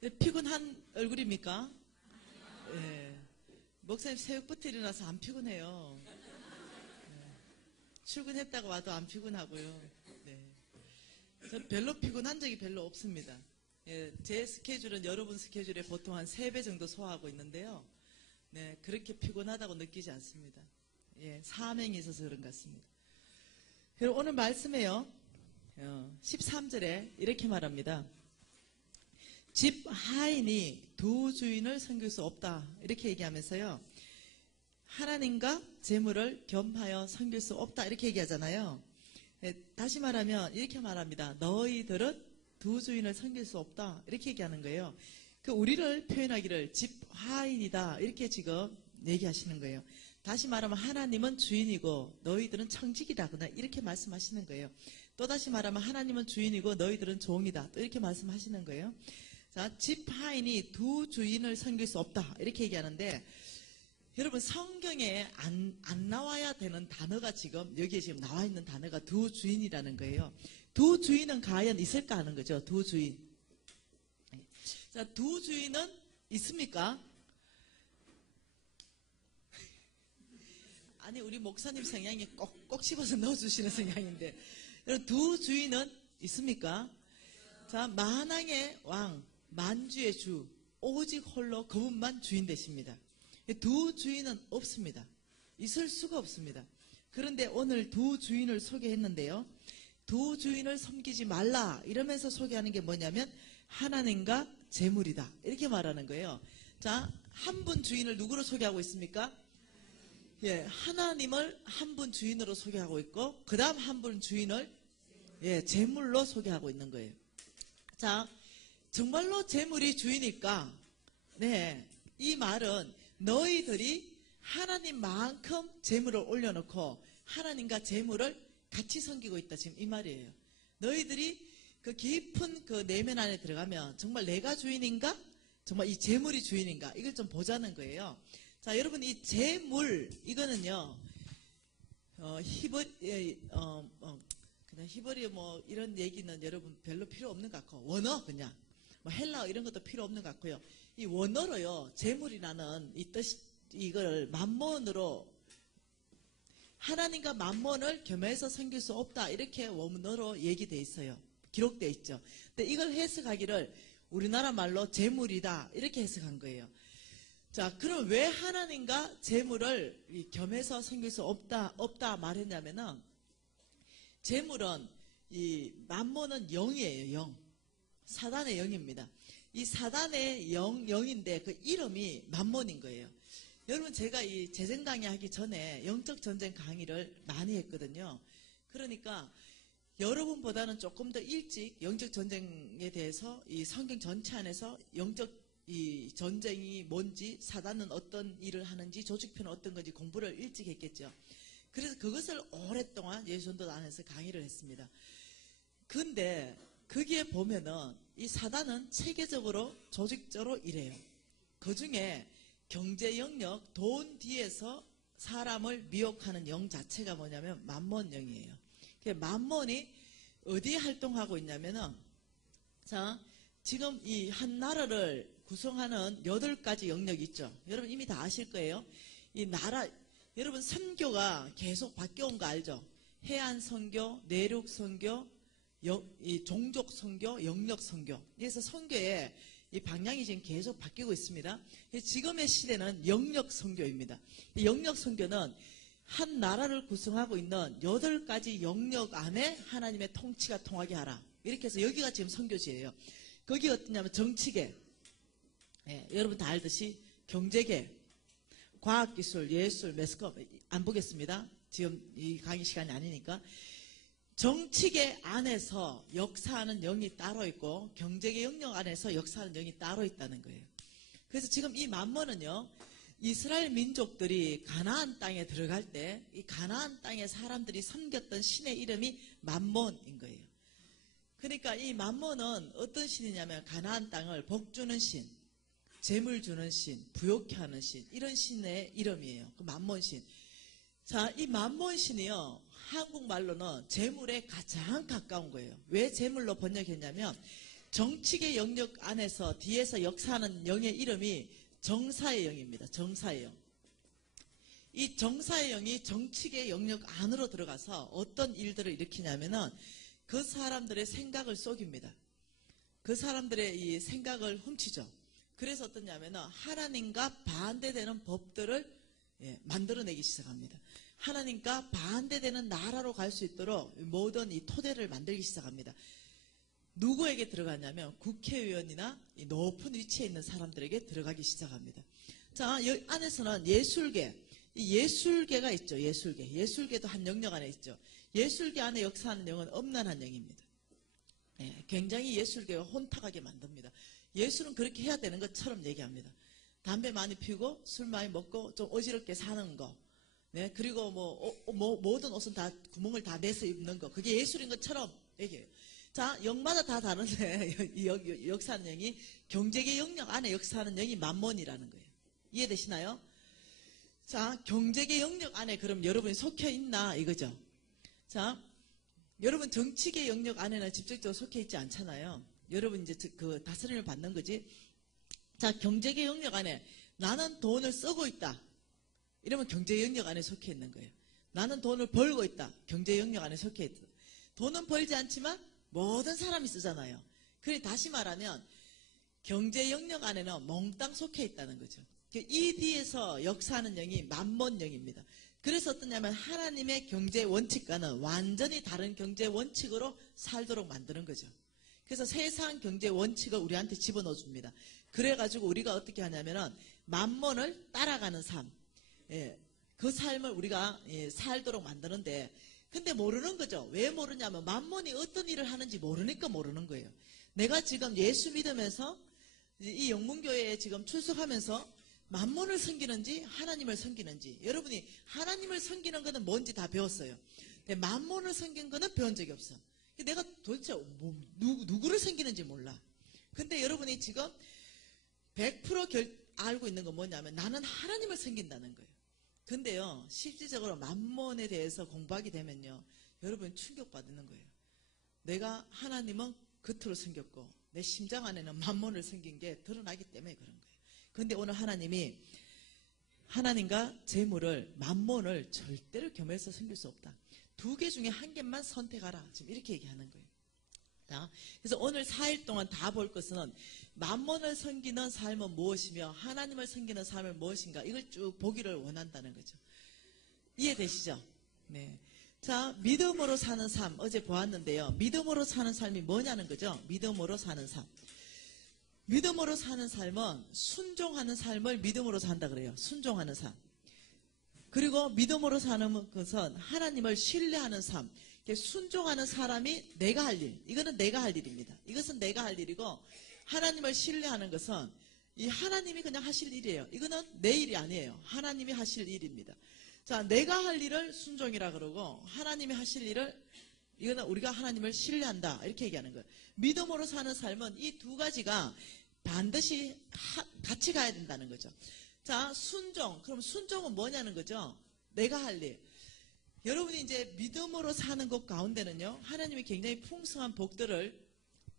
네, 피곤한 얼굴입니까? 예. 목사님 새벽부터 일어나서 안 피곤해요. 예. 출근했다가 와도 안 피곤하고요. 네. 저 별로 피곤한 적이 별로 없습니다. 예, 제 스케줄은 여러분 스케줄에 보통 한 3배 정도 소화하고 있는데요. 네, 그렇게 피곤하다고 느끼지 않습니다. 예, 사명이 있어서 그런 것 같습니다. 그리고 오늘 말씀에요. 13절에 이렇게 말합니다. 집 하인이 두 주인을 섬길 수 없다. 이렇게 얘기하면서요. 하나님과 재물을 겸하여 섬길 수 없다. 이렇게 얘기하잖아요. 다시 말하면 이렇게 말합니다. 너희들은 두 주인을 섬길 수 없다. 이렇게 얘기하는 거예요. 그 우리를 표현하기를 집 하인이다. 이렇게 지금 얘기하시는 거예요. 다시 말하면 하나님은 주인이고 너희들은 청직이다. 이렇게 말씀하시는 거예요. 또 다시 말하면 하나님은 주인이고 너희들은 종이다. 또 이렇게 말씀하시는 거예요. 자, 집 하인이 두 주인을 섬길 수 없다. 이렇게 얘기하는데 여러분 성경에 안 나와야 되는 단어가 지금 여기에 지금 나와 있는 단어가 두 주인이라는 거예요. 두 주인은 과연 있을까 하는 거죠. 두 주인. 자, 두 주인은 있습니까? 아니 우리 목사님 성향이 꼭 씹어서 넣어주시는 성향인데 여러분 두 주인은 있습니까? 자, 만왕의 왕, 만주의 주, 오직 홀로 그분만 주인 되십니다. 두 주인은 없습니다. 있을 수가 없습니다. 그런데 오늘 두 주인을 소개했는데요. 두 주인을 섬기지 말라 이러면서 소개하는 게 뭐냐면 하나님과 재물이다 이렇게 말하는 거예요. 자, 한 분 주인을 누구로 소개하고 있습니까? 예, 하나님을 한 분 주인으로 소개하고 있고 그 다음 한 분 주인을 예, 재물로 소개하고 있는 거예요. 자, 정말로 재물이 주인일까? 네, 이 말은 너희들이 하나님만큼 재물을 올려놓고 하나님과 재물을 같이 섬기고 있다. 지금 이 말이에요. 너희들이 그 깊은 그 내면 안에 들어가면 정말 내가 주인인가? 정말 이 재물이 주인인가? 이걸 좀 보자는 거예요. 자, 여러분 이 재물 이거는요. 그냥 히브리 뭐 이런 얘기는 여러분 별로 필요 없는 것 같고 원어 그냥 뭐 헬라어 이런 것도 필요 없는 것 같고요. 이 원어로요. 재물이라는 이 뜻 이걸 만몬으로 하나님과 만몬을 겸해서 섬길 수 없다 이렇게 원어로 얘기돼 있어요. 기록돼 있죠. 근데 이걸 해석하기를 우리나라 말로 재물이다 이렇게 해석한 거예요. 자, 그럼 왜 하나님과 재물을 겸해서 섬길 수 없다 말했냐면은 재물은 이 만몬은 영이에요. 영. 사단의 영입니다. 이 사단의 영인데 그 이름이 만몬인 거예요. 여러분 제가 이 재정 강의 하기 전에 영적 전쟁 강의를 많이 했거든요. 그러니까 여러분보다는 조금 더 일찍 영적 전쟁에 대해서 이 성경 전체 안에서 영적 이 전쟁이 뭔지 사단은 어떤 일을 하는지 조직표는 어떤 건지 공부를 일찍 했겠죠. 그래서 그것을 오랫동안 예수전도 안에서 강의를 했습니다. 근데 거기에 보면은 이 사단은 체계적으로 조직적으로 일해요. 그 중에 경제 영역, 돈 뒤에서 사람을 미혹하는 영 자체가 뭐냐면 만몬 영이에요. 만몬이 어디에 활동하고 있냐면은 자, 지금 이 한 나라를 구성하는 8가지 영역이 있죠. 여러분 이미 다 아실 거예요. 이 나라 여러분 선교가 계속 바뀌어온 거 알죠? 해안 선교, 내륙 선교, 이 종족 선교, 영역 선교. 그래서 선교에 이 방향이 지금 계속 바뀌고 있습니다. 지금의 시대는 영역 선교입니다. 이 영역 선교는 한 나라를 구성하고 있는 8가지 영역 안에 하나님의 통치가 통하게 하라. 이렇게 해서 여기가 지금 선교지예요. 거기 어떠냐면 정치계, 예, 여러분 다 알듯이 경제계, 과학기술, 예술, 매스컴 안 보겠습니다. 지금 이 강의 시간이 아니니까. 정치계 안에서 역사하는 영이 따로 있고 경제계 영역 안에서 역사하는 영이 따로 있다는 거예요. 그래서 지금 이 만몬은요. 이스라엘 민족들이 가나안 땅에 들어갈 때 이 가나안 땅에 사람들이 섬겼던 신의 이름이 만몬인 거예요. 그러니까 이 만몬은 어떤 신이냐면 가나안 땅을 복주는 신, 재물 주는 신, 부욕케 하는 신 이런 신의 이름이에요. 그 만몬신. 자, 이 만몬신이요. 한국말로는 재물에 가장 가까운 거예요. 왜 재물로 번역했냐면 정치계 영역 안에서 뒤에서 역사하는 영의 이름이 정사의 영입니다. 정사의 영. 이 정사의 영이 정치계 영역 안으로 들어가서 어떤 일들을 일으키냐면은 그 사람들의 생각을 속입니다. 그 사람들의 이 생각을 훔치죠. 그래서 어떠냐면은 하나님과 반대되는 법들을 만들어내기 시작합니다. 하나님과 반대되는 나라로 갈 수 있도록 모든 이 토대를 만들기 시작합니다. 누구에게 들어가냐면 국회의원이나 이 높은 위치에 있는 사람들에게 들어가기 시작합니다. 자, 여기 안에서는 예술계, 이 예술계가 있죠. 예술계도 한 영역 안에 있죠. 예술계 안에 역사하는 영은 엄난한 영입니다. 굉장히 예술계가 혼탁하게 만듭니다. 예술은 그렇게 해야 되는 것처럼 얘기합니다. 담배 많이 피우고 술 많이 먹고 좀 어지럽게 사는 거, 그리고 모든 옷은 다 구멍을 다 내서 입는 거, 그게 예술인 것처럼 얘기해요. 자, 영마다 다 다른데 이 역사하는 영이 경제계 영역 안에 역사하는 영이 만몬이라는 거예요. 이해되시나요? 자, 경제계 영역 안에 그럼 여러분이 속해 있나 이거죠. 자, 여러분 정치계 영역 안에는 직접적으로 속해 있지 않잖아요. 여러분 이제 그 다스림을 받는 거지. 자, 경제계 영역 안에 나는 돈을 쓰고 있다. 이러면 경제 영역 안에 속해 있는 거예요. 나는 돈을 벌고 있다. 경제 영역 안에 속해 있다. 돈은 벌지 않지만 모든 사람이 쓰잖아요. 그래 다시 말하면 경제 영역 안에는 몽땅 속해 있다는 거죠. 이 뒤에서 역사하는 영이 만몬 영입니다. 그래서 어떠냐면 하나님의 경제 원칙과는 완전히 다른 경제 원칙으로 살도록 만드는 거죠. 그래서 세상 경제 원칙을 우리한테 집어넣어 줍니다. 그래가지고 우리가 어떻게 하냐면은 만몬을 따라가는 삶, 그 삶을 우리가 살도록 만드는데, 근데 모르는 거죠. 왜 모르냐면 만몬이 어떤 일을 하는지 모르니까 모르는 거예요. 내가 지금 예수 믿으면서 이 영문교회에 지금 출석하면서 만몬을 섬기는지 하나님을 섬기는지, 여러분이 하나님을 섬기는 거는 뭔지 다 배웠어요. 근데 만몬을 섬기는 거는 배운 적이 없어. 내가 도대체 누구를 섬기는지 몰라. 근데 여러분이 지금 100% 알고 있는 건 뭐냐면 나는 하나님을 섬긴다는 거예요. 근데요, 실질적으로 만몬에 대해서 공부하게 되면요, 여러분 충격받는 거예요. 내가 하나님은 겉으로 섬겼고 내 심장 안에는 만몬을 섬긴 게 드러나기 때문에 그런 거예요. 근데 오늘 하나님이 하나님과 재물을, 만몬을 절대로 겸해서 섬길 수 없다. 두 개 중에 한 개만 선택하라. 지금 이렇게 얘기하는 거예요. 자, 그래서 오늘 4일 동안 다 볼 것은 만몬을 섬기는 삶은 무엇이며 하나님을 섬기는 삶은 무엇인가, 이걸 쭉 보기를 원한다는 거죠. 이해되시죠? 네. 자, 믿음으로 사는 삶 어제 보았는데요. 믿음으로 사는 삶이 뭐냐는 거죠. 믿음으로 사는 삶. 믿음으로 사는 삶은 순종하는 삶을 믿음으로 산다 그래요. 순종하는 삶. 그리고 믿음으로 사는 것은 하나님을 신뢰하는 삶. 순종하는 사람이 내가 할 일. 이거는 내가 할 일입니다. 이것은 내가 할 일이고, 하나님을 신뢰하는 것은 이 하나님이 그냥 하실 일이에요. 이거는 내 일이 아니에요. 하나님이 하실 일입니다. 자, 내가 할 일을 순종이라 그러고 하나님이 하실 일을, 이거는 우리가 하나님을 신뢰한다, 이렇게 얘기하는 거예요. 믿음으로 사는 삶은 이 두 가지가 반드시 같이 가야 된다는 거죠. 자, 순종. 그럼 순종은 뭐냐는 거죠. 내가 할 일. 여러분이 이제 믿음으로 사는 것 가운데는요, 하나님이 굉장히 풍성한 복들을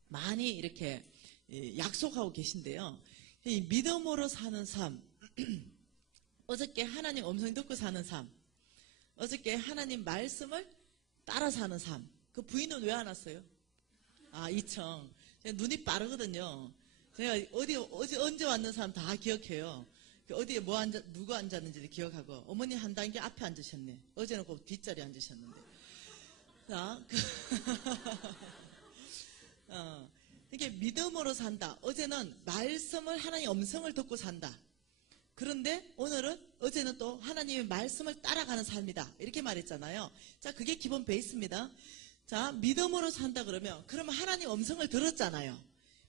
많이 이렇게 약속하고 계신데요. 이 믿음으로 사는 삶, 어저께 하나님 음성 듣고 사는 삶, 어저께 하나님 말씀을 따라 사는 삶. 그 부인은 왜 안 왔어요? 아, 2층. 눈이 빠르거든요. 제가 언제 왔는 사람 다 기억해요. 어디에 누구 앉았는지 기억하고. 어머니 한 단계 앞에 앉으셨네. 어제는 꼭 뒷자리에 앉으셨는데. 자, 이게 믿음으로 산다. 어제는 말씀을, 하나님 음성을 듣고 산다. 그런데 오늘은, 어제는 또 하나님의 말씀을 따라가는 삶이다. 이렇게 말했잖아요. 자, 그게 기본 베이스입니다. 자, 믿음으로 산다 그러면 하나님 음성을 들었잖아요.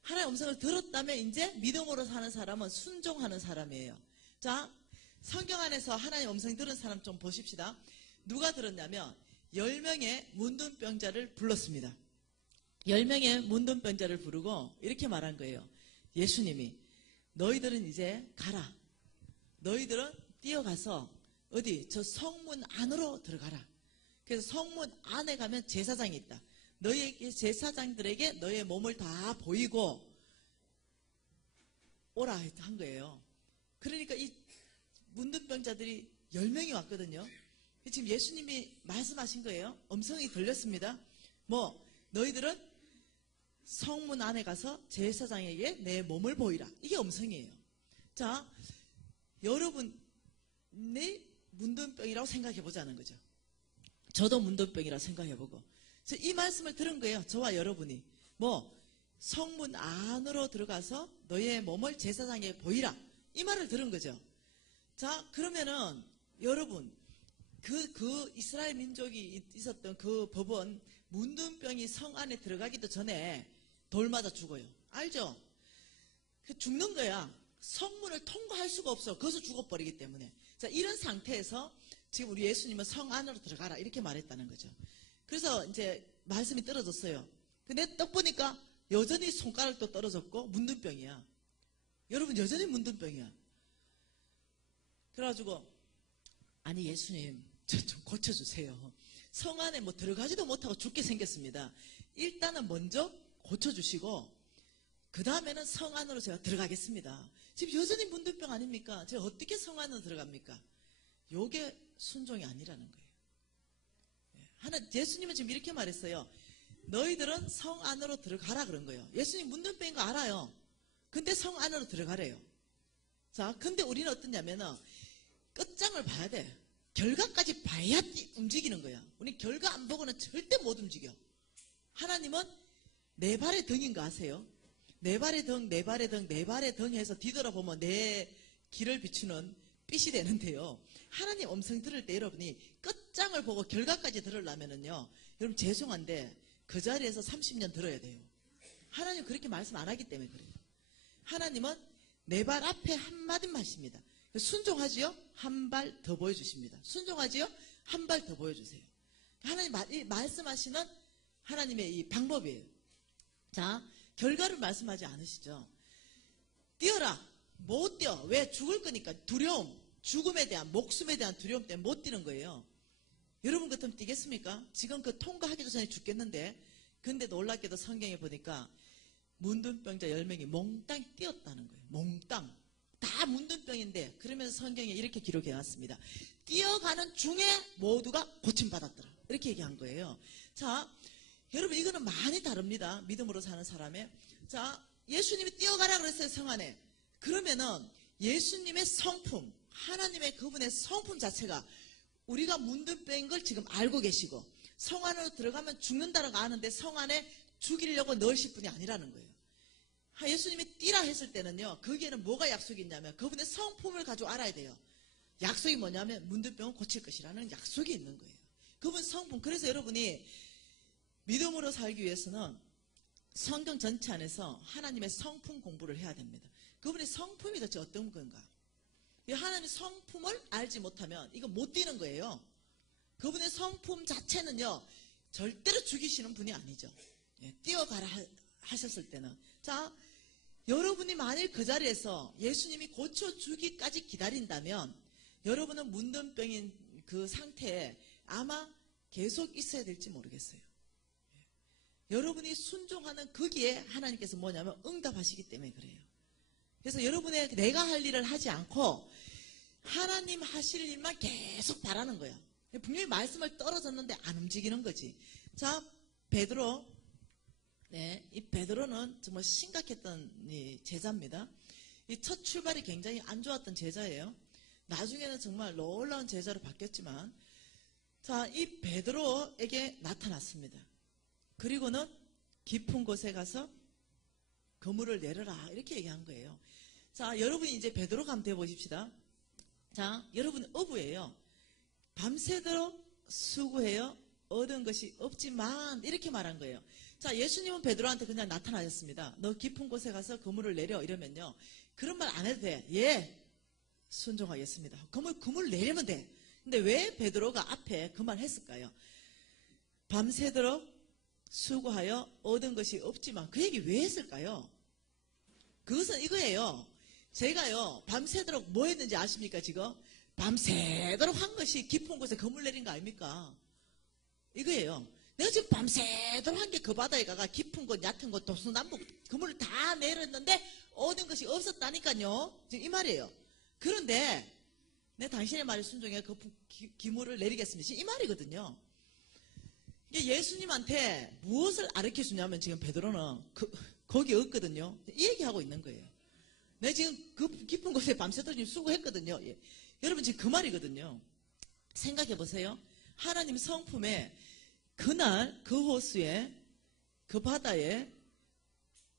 하나님 음성을 들었다면 이제 믿음으로 사는 사람은 순종하는 사람이에요. 자, 성경 안에서 하나님 음성 들은 사람 좀 보십시다. 누가 들었냐면 10명의 문둥병자를 불렀습니다. 10명의 문둥병자를 부르고 이렇게 말한 거예요. 예수님이, 너희들은 이제 가라. 너희들은 뛰어가서 어디 저 성문 안으로 들어가라. 그래서 성문 안에 가면 제사장이 있다. 너희에게 제사장들에게 너의 몸을 다 보이고 오라 한 거예요. 그러니까 이 문둥병자들이 10명이 왔거든요. 지금 예수님이 말씀하신 거예요. 음성이 들렸습니다. 너희들은 성문 안에 가서 제사장에게 내 몸을 보이라. 이게 음성이에요. 자, 여러분이 문둥병이라고 생각해 보자는 거죠. 저도 문둥병이라고 생각해 보고. 이 말씀을 들은 거예요. 저와 여러분이. 성문 안으로 들어가서 너의 몸을 제사장에게 보이라. 이 말을 들은 거죠. 자, 그러면은 여러분, 그 이스라엘 민족이 있었던 그 법은 문둥병이 성 안에 들어가기도 전에 돌 맞아 죽어요. 알죠? 죽는 거야. 성문을 통과할 수가 없어. 거기서 죽어버리기 때문에. 자, 이런 상태에서 지금 우리 예수님은 성 안으로 들어가라. 이렇게 말했다는 거죠. 그래서 이제 말씀이 떨어졌어요. 근데 딱 보니까 여전히 손가락도 떨어졌고 문둥병이야. 여러분, 여전히 문둥병이야. 그래가지고, 아니, 예수님, 저 좀 고쳐주세요. 성 안에 들어가지도 못하고 죽게 생겼습니다. 일단은 먼저 고쳐주시고, 그 다음에는 성 안으로 제가 들어가겠습니다. 지금 여전히 문둥병 아닙니까? 제가 어떻게 성 안으로 들어갑니까? 요게 순종이 아니라는 거예요. 예수님은 지금 이렇게 말했어요. 너희들은 성 안으로 들어가라 그런 거예요. 예수님 문둥병인 거 알아요. 근데 성 안으로 들어가래요. 자, 근데 우리는 어떠냐면은 끝장을 봐야 돼. 결과까지 봐야 움직이는 거야. 우리 결과 안 보고는 절대 못 움직여. 하나님은 내 발의 등인 거 아세요? 내 발의 등, 내 발의 등, 내 발의 등 해서 뒤돌아보면 내 길을 비추는 빛이 되는데요. 하나님 음성 들을 때 여러분이 끝장을 보고 결과까지 들으려면은요, 여러분 죄송한데 그 자리에서 30년 들어야 돼요. 하나님 그렇게 말씀 안 하기 때문에 그래요. 하나님은 내 발 앞에 한마디만 하십니다. 순종하지요? 한 발 더 보여주십니다. 순종하지요? 한 발 더 보여주세요. 하나님 말씀하시는 하나님의 이 방법이에요. 자, 결과를 말씀하지 않으시죠? 뛰어라. 못 뛰어. 왜? 죽을 거니까. 두려움. 죽음에 대한, 목숨에 대한 두려움 때문에 못 뛰는 거예요. 여러분 같으면 뛰겠습니까? 지금 그 통과하기도 전에 죽겠는데, 근데 놀랍게도 성경에 보니까 문둥병자 10명이 몽땅 뛰었다는 거예요. 몽땅. 다 문둥병인데, 그러면서 성경에 이렇게 기록해 놨습니다. 뛰어가는 중에 모두가 고침받았더라. 이렇게 얘기한 거예요. 자, 여러분 이거는 많이 다릅니다. 믿음으로 사는 사람의. 자, 예수님이 뛰어가라 그랬어요, 성 안에. 그러면은 예수님의 성품, 하나님의 그분의 성품 자체가 우리가 문둥병인 걸 지금 알고 계시고, 성 안으로 들어가면 죽는다라고 아는데 성 안에 죽이려고 넣으실 분이 아니라는 거예요. 예수님이 뛰라 했을 때는요, 거기에는 뭐가 약속이 있냐면 그분의 성품을 가지고 알아야 돼요. 약속이 뭐냐면 문둥병을 고칠 것이라는 약속이 있는 거예요. 그분 성품. 그래서 여러분이 믿음으로 살기 위해서는 성경 전체 안에서 하나님의 성품 공부를 해야 됩니다. 그분의 성품이 도대체 어떤 건가? 하나님의 성품을 알지 못하면 이거 못 뛰는 거예요. 그분의 성품 자체는요, 절대로 죽이시는 분이 아니죠. 뛰어가라 하셨을 때는. 자, 여러분이 만일 그 자리에서 예수님이 고쳐주기까지 기다린다면 여러분은 문둥병인 그 상태에 아마 계속 있어야 될지 모르겠어요. 여러분이 순종하는 거기에 하나님께서 뭐냐면 응답하시기 때문에 그래요. 그래서 여러분의 내가 할 일을 하지 않고 하나님 하실 일만 계속 바라는 거야. 분명히 말씀을 떨어졌는데 안 움직이는 거지. 자, 베드로. 네, 이 베드로는 정말 심각했던 이 제자입니다. 이 첫 출발이 굉장히 안 좋았던 제자예요. 나중에는 정말 놀라운 제자로 바뀌었지만, 자, 이 베드로에게 나타났습니다. 그리고는 깊은 곳에 가서 그물을 내려라 이렇게 얘기한 거예요. 자, 여러분이 이제 베드로가 한번 되어보십시다. 자, 여러분 어부예요. 밤새도록 수고해요. 얻은 것이 없지만 이렇게 말한 거예요. 자, 예수님은 베드로한테 그냥 나타나셨습니다. 너 깊은 곳에 가서 그물을 내려 이러면요, 그런 말 안 해도 돼. 예, 순종하겠습니다. 그물 내리면 돼. 근데 왜 베드로가 앞에 그 말 했을까요? 밤새도록 수고하여 얻은 것이 없지만 그 얘기 왜 했을까요? 그것은 이거예요. 제가요 밤새도록 뭐 했는지 아십니까? 지금 밤새도록 한 것이 깊은 곳에 그물 내린 거 아닙니까? 이거예요. 내가 지금 밤새도록 한 게 그 바다에 가가 깊은 곳, 얕은 곳, 동서남북 그물을 다 내렸는데 얻은 것이 없었다니까요. 지금 이 말이에요. 그런데 내 당신의 말에 순종해 그 기물을 내리겠습니다. 지금 이 말이거든요. 이게 예수님한테 무엇을 가르쳐 주냐면 지금 베드로는 거기 없거든요. 이 얘기하고 있는 거예요. 내가 지금 그 깊은 곳에 밤새도록 수고했거든요. 예. 여러분 지금 그 말이거든요. 생각해 보세요. 하나님 성품에 그날 그 호수에 그 바다에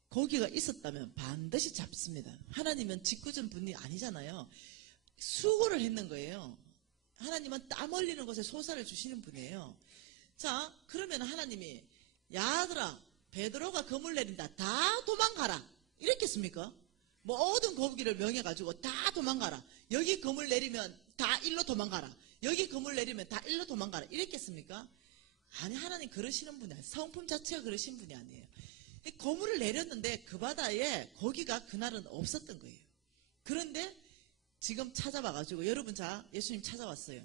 고기가 있었다면 반드시 잡습니다. 하나님은 짓궂은 분이 아니잖아요. 수고를 했는 거예요. 하나님은 땀 흘리는 곳에 소사를 주시는 분이에요. 자, 그러면 하나님이 야들아 베드로가 그물 내린다. 다 도망가라. 이랬겠습니까? 모든 고기를 명해가지고 다 도망가라. 여기 그물 내리면 다 일로 도망가라. 여기 그물 내리면 다 일로 도망가라. 이랬겠습니까? 아니, 하나님 그러시는 분이 아니에요. 성품 자체가 그러신 분이 아니에요. 그물을 내렸는데 그 바다에 고기가 그날은 없었던 거예요. 그런데 지금 찾아봐가지고 여러분 자 예수님 찾아왔어요.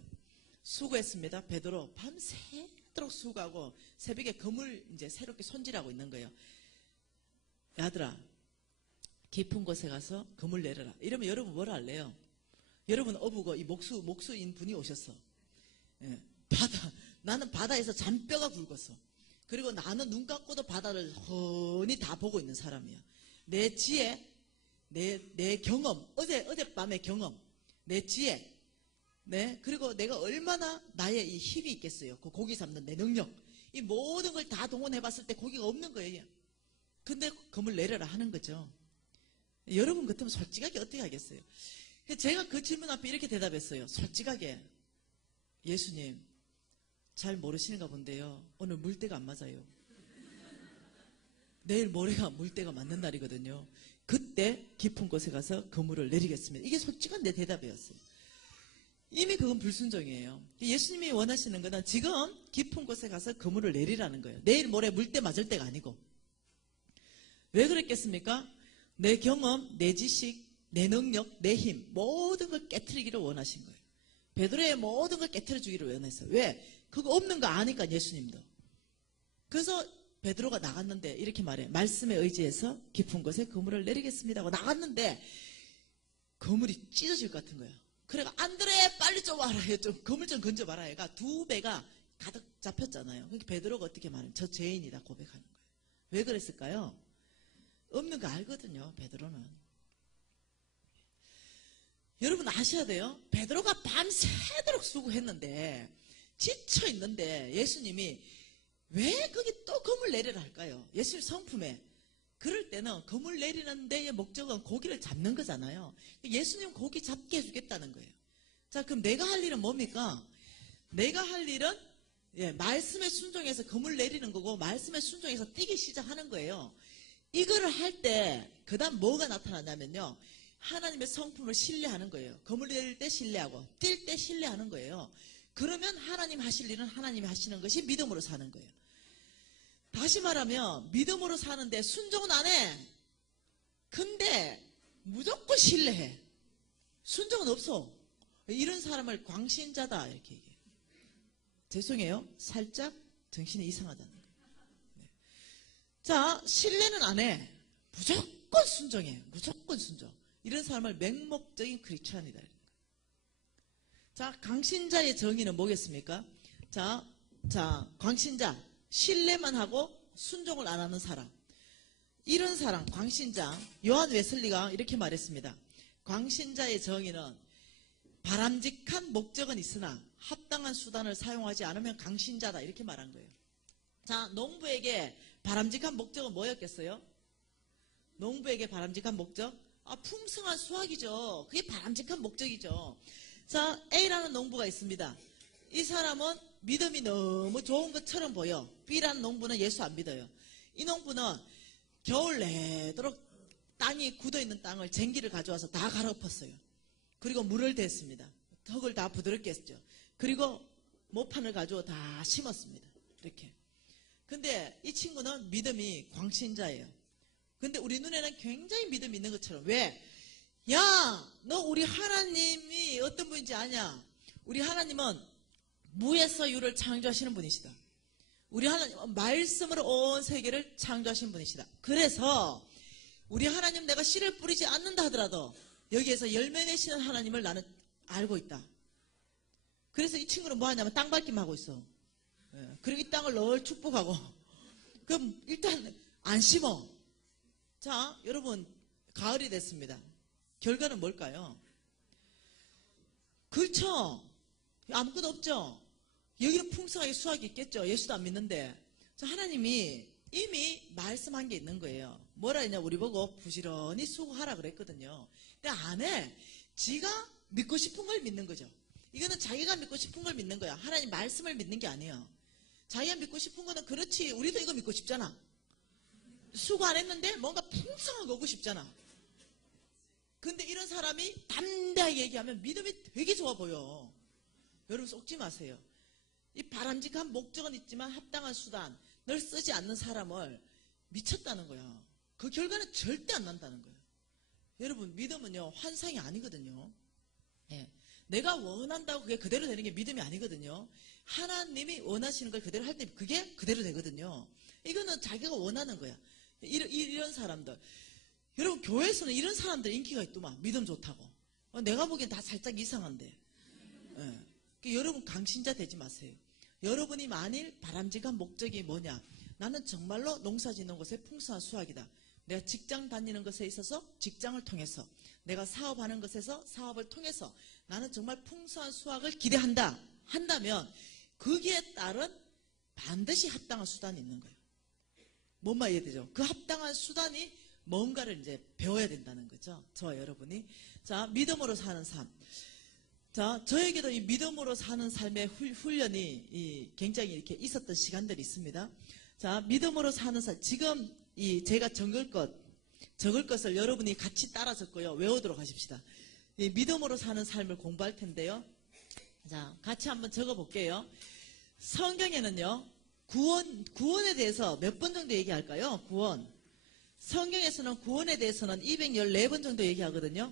수고했습니다. 베드로 밤새도록 수고하고 새벽에 그물 이제 새롭게 손질하고 있는 거예요. 야들아 깊은 곳에 가서 그물 내려라. 이러면 여러분 뭐라 할래요? 여러분 어부고 이 목수인 분이 오셨어. 예, 나는 바다에서 잔뼈가 굵었어. 그리고 나는 눈 감고도 바다를 훤히 다 보고 있는 사람이야. 내 지혜, 내 경험, 어젯밤의 경험, 내 지혜, 네, 그리고 내가 얼마나 나의 이 힘이 있겠어요. 그 고기 잡는 내 능력. 이 모든 걸 다 동원해 봤을 때 고기가 없는 거예요. 근데 그물 내려라 하는 거죠. 여러분 같으면 솔직하게 어떻게 하겠어요? 제가 그 질문 앞에 이렇게 대답했어요. 솔직하게. 예수님, 잘 모르시는가 본데요. 오늘 물때가 안 맞아요. 내일 모레가 물때가 맞는 날이거든요. 그때 깊은 곳에 가서 그물을 내리겠습니다. 이게 솔직한 내 대답이었어요. 이미 그건 불순종이에요. 예수님이 원하시는 거는 지금 깊은 곳에 가서 그물을 내리라는 거예요. 내일 모레 물때 맞을 때가 아니고. 왜 그랬겠습니까? 내 경험, 내 지식, 내 능력, 내 힘 모든 걸 깨트리기를 원하신 거예요. 베드로의 모든 걸 깨트려 주기를 원했어요. 왜? 그거 없는 거 아니까 예수님도. 그래서 베드로가 나갔는데 이렇게 말해. 말씀에 의지해서 깊은 곳에 그물을 내리겠습니다 하고 나갔는데 그물이 찢어질 것 같은 거예요. 그래가 안드레 빨리 좀 와라. 좀 그물 좀 건져봐라. 얘가 두 배가 가득 잡혔잖아요. 그러니까 베드로가 어떻게 말하면 저 죄인이다 고백하는 거예요. 왜 그랬을까요? 없는 거 알거든요. 베드로는. 여러분 아셔야 돼요. 베드로가 밤새도록 수고했는데 지쳐 있는데 예수님이 왜 거기 또 그물 내리라 할까요? 예수님 성품에 그럴 때는 그물 내리는 데의 목적은 고기를 잡는 거잖아요. 예수님 고기 잡게 해주겠다는 거예요. 자, 그럼 내가 할 일은 뭡니까? 내가 할 일은 말씀에 순종해서 그물 내리는 거고 말씀에 순종해서 뛰기 시작하는 거예요. 이거를 할 때 그 다음 뭐가 나타나냐면요. 하나님의 성품을 신뢰하는 거예요. 그물 내릴 때 신뢰하고 뛸 때 신뢰하는 거예요. 그러면 하나님 하실 일은 하나님이 하시는 것이 믿음으로 사는 거예요. 다시 말하면 믿음으로 사는데 순종은 안 해. 근데 무조건 신뢰해. 순종은 없어. 이런 사람을 광신자다 이렇게 얘기해요. 죄송해요. 살짝 정신이 이상하다는 거예요. 네. 자, 신뢰는 안 해. 무조건 순종해. 무조건 순종. 이런 사람을 맹목적인 크리스찬이다. 자, 광신자의 정의는 뭐겠습니까? 자, 광신자. 신뢰만 하고 순종을 안 하는 사람. 이런 사람, 광신자. 요한 웨슬리가 이렇게 말했습니다. 광신자의 정의는 바람직한 목적은 있으나 합당한 수단을 사용하지 않으면 광신자다. 이렇게 말한 거예요. 자, 농부에게 바람직한 목적은 뭐였겠어요? 농부에게 바람직한 목적? 풍성한 수확이죠. 그게 바람직한 목적이죠. 자, A라는 농부가 있습니다. 이 사람은 믿음이 너무 좋은 것처럼 보여. B라는 농부는 예수 안 믿어요. 이 농부는 겨울 내도록 땅이 굳어있는 땅을 쟁기를 가져와서 다 갈아엎었어요. 그리고 물을 댔습니다. 흙을 다 부드럽게 했죠. 그리고 모판을 가지고 다 심었습니다. 이렇게. 근데 이 친구는 믿음이 광신자예요. 근데 우리 눈에는 굉장히 믿음이 있는 것처럼. 왜? 야, 너 우리 하나님이 어떤 분인지 아냐? 우리 하나님은 무에서 유를 창조하시는 분이시다. 우리 하나님 말씀으로 온 세계를 창조하신 분이시다. 그래서 우리 하나님 내가 씨를 뿌리지 않는다 하더라도 여기에서 열매 내시는 하나님을 나는 알고 있다. 그래서 이 친구는 뭐 하냐면 땅 밟기만 하고 있어. 그리고 이 땅을 널 축복하고. 그럼 일단 안 심어. 자, 여러분 가을이 됐습니다. 결과는 뭘까요? 그렇죠. 아무것도 없죠. 여기는 풍성하게 수확이 있겠죠. 예수도 안 믿는데. 자, 하나님이 이미 말씀한 게 있는 거예요. 뭐라 했냐, 우리 보고 부지런히 수고하라 그랬거든요. 근데 안 해. 지가 믿고 싶은 걸 믿는 거죠. 이거는 자기가 믿고 싶은 걸 믿는 거야. 하나님 말씀을 믿는 게 아니에요. 자기가 믿고 싶은 거는 그렇지. 우리도 이거 믿고 싶잖아. 수고 안 했는데 뭔가 풍성하게 오고 싶잖아. 근데 이런 사람이 담대하게 얘기하면 믿음이 되게 좋아 보여. 여러분 속지 마세요. 이 바람직한 목적은 있지만 합당한 수단, 늘 쓰지 않는 사람을 미쳤다는 거야. 그 결과는 절대 안 난다는 거예요. 여러분 믿음은요 환상이 아니거든요. 예. 내가 원한다고 그게 그대로 되는 게 믿음이 아니거든요. 하나님이 원하시는 걸 그대로 할 때 그게 그대로 되거든요. 이거는 자기가 원하는 거야. 이런 사람들. 여러분 교회에서는 이런 사람들 인기가 있더만. 믿음 좋다고. 내가 보기엔 다 살짝 이상한데. 예. 그러니까 여러분 강신자 되지 마세요. 여러분이 만일 바람직한 목적이 뭐냐. 나는 정말로 농사 짓는 것에 풍성한 수확이다. 내가 직장 다니는 것에 있어서 직장을 통해서, 내가 사업하는 것에서 사업을 통해서 나는 정말 풍성한 수확을 기대한다 한다면 거기에 따른 반드시 합당한 수단이 있는 거예요. 뭔 말이해야 되죠? 그 합당한 수단이 뭔가를 이제 배워야 된다는 거죠. 저와 여러분이. 자, 믿음으로 사는 삶. 자, 저에게도 이 믿음으로 사는 삶의 훈련이 굉장히 이렇게 있었던 시간들이 있습니다. 자, 믿음으로 사는 삶. 지금 제가 적을 것을 여러분이 같이 따라 적고요. 외우도록 하십시다. 이 믿음으로 사는 삶을 공부할 텐데요. 자, 같이 한번 적어볼게요. 성경에는요, 구원에 대해서 몇 번 정도 얘기할까요? 구원. 성경에서는 구원에 대해서는 214번 정도 얘기하거든요.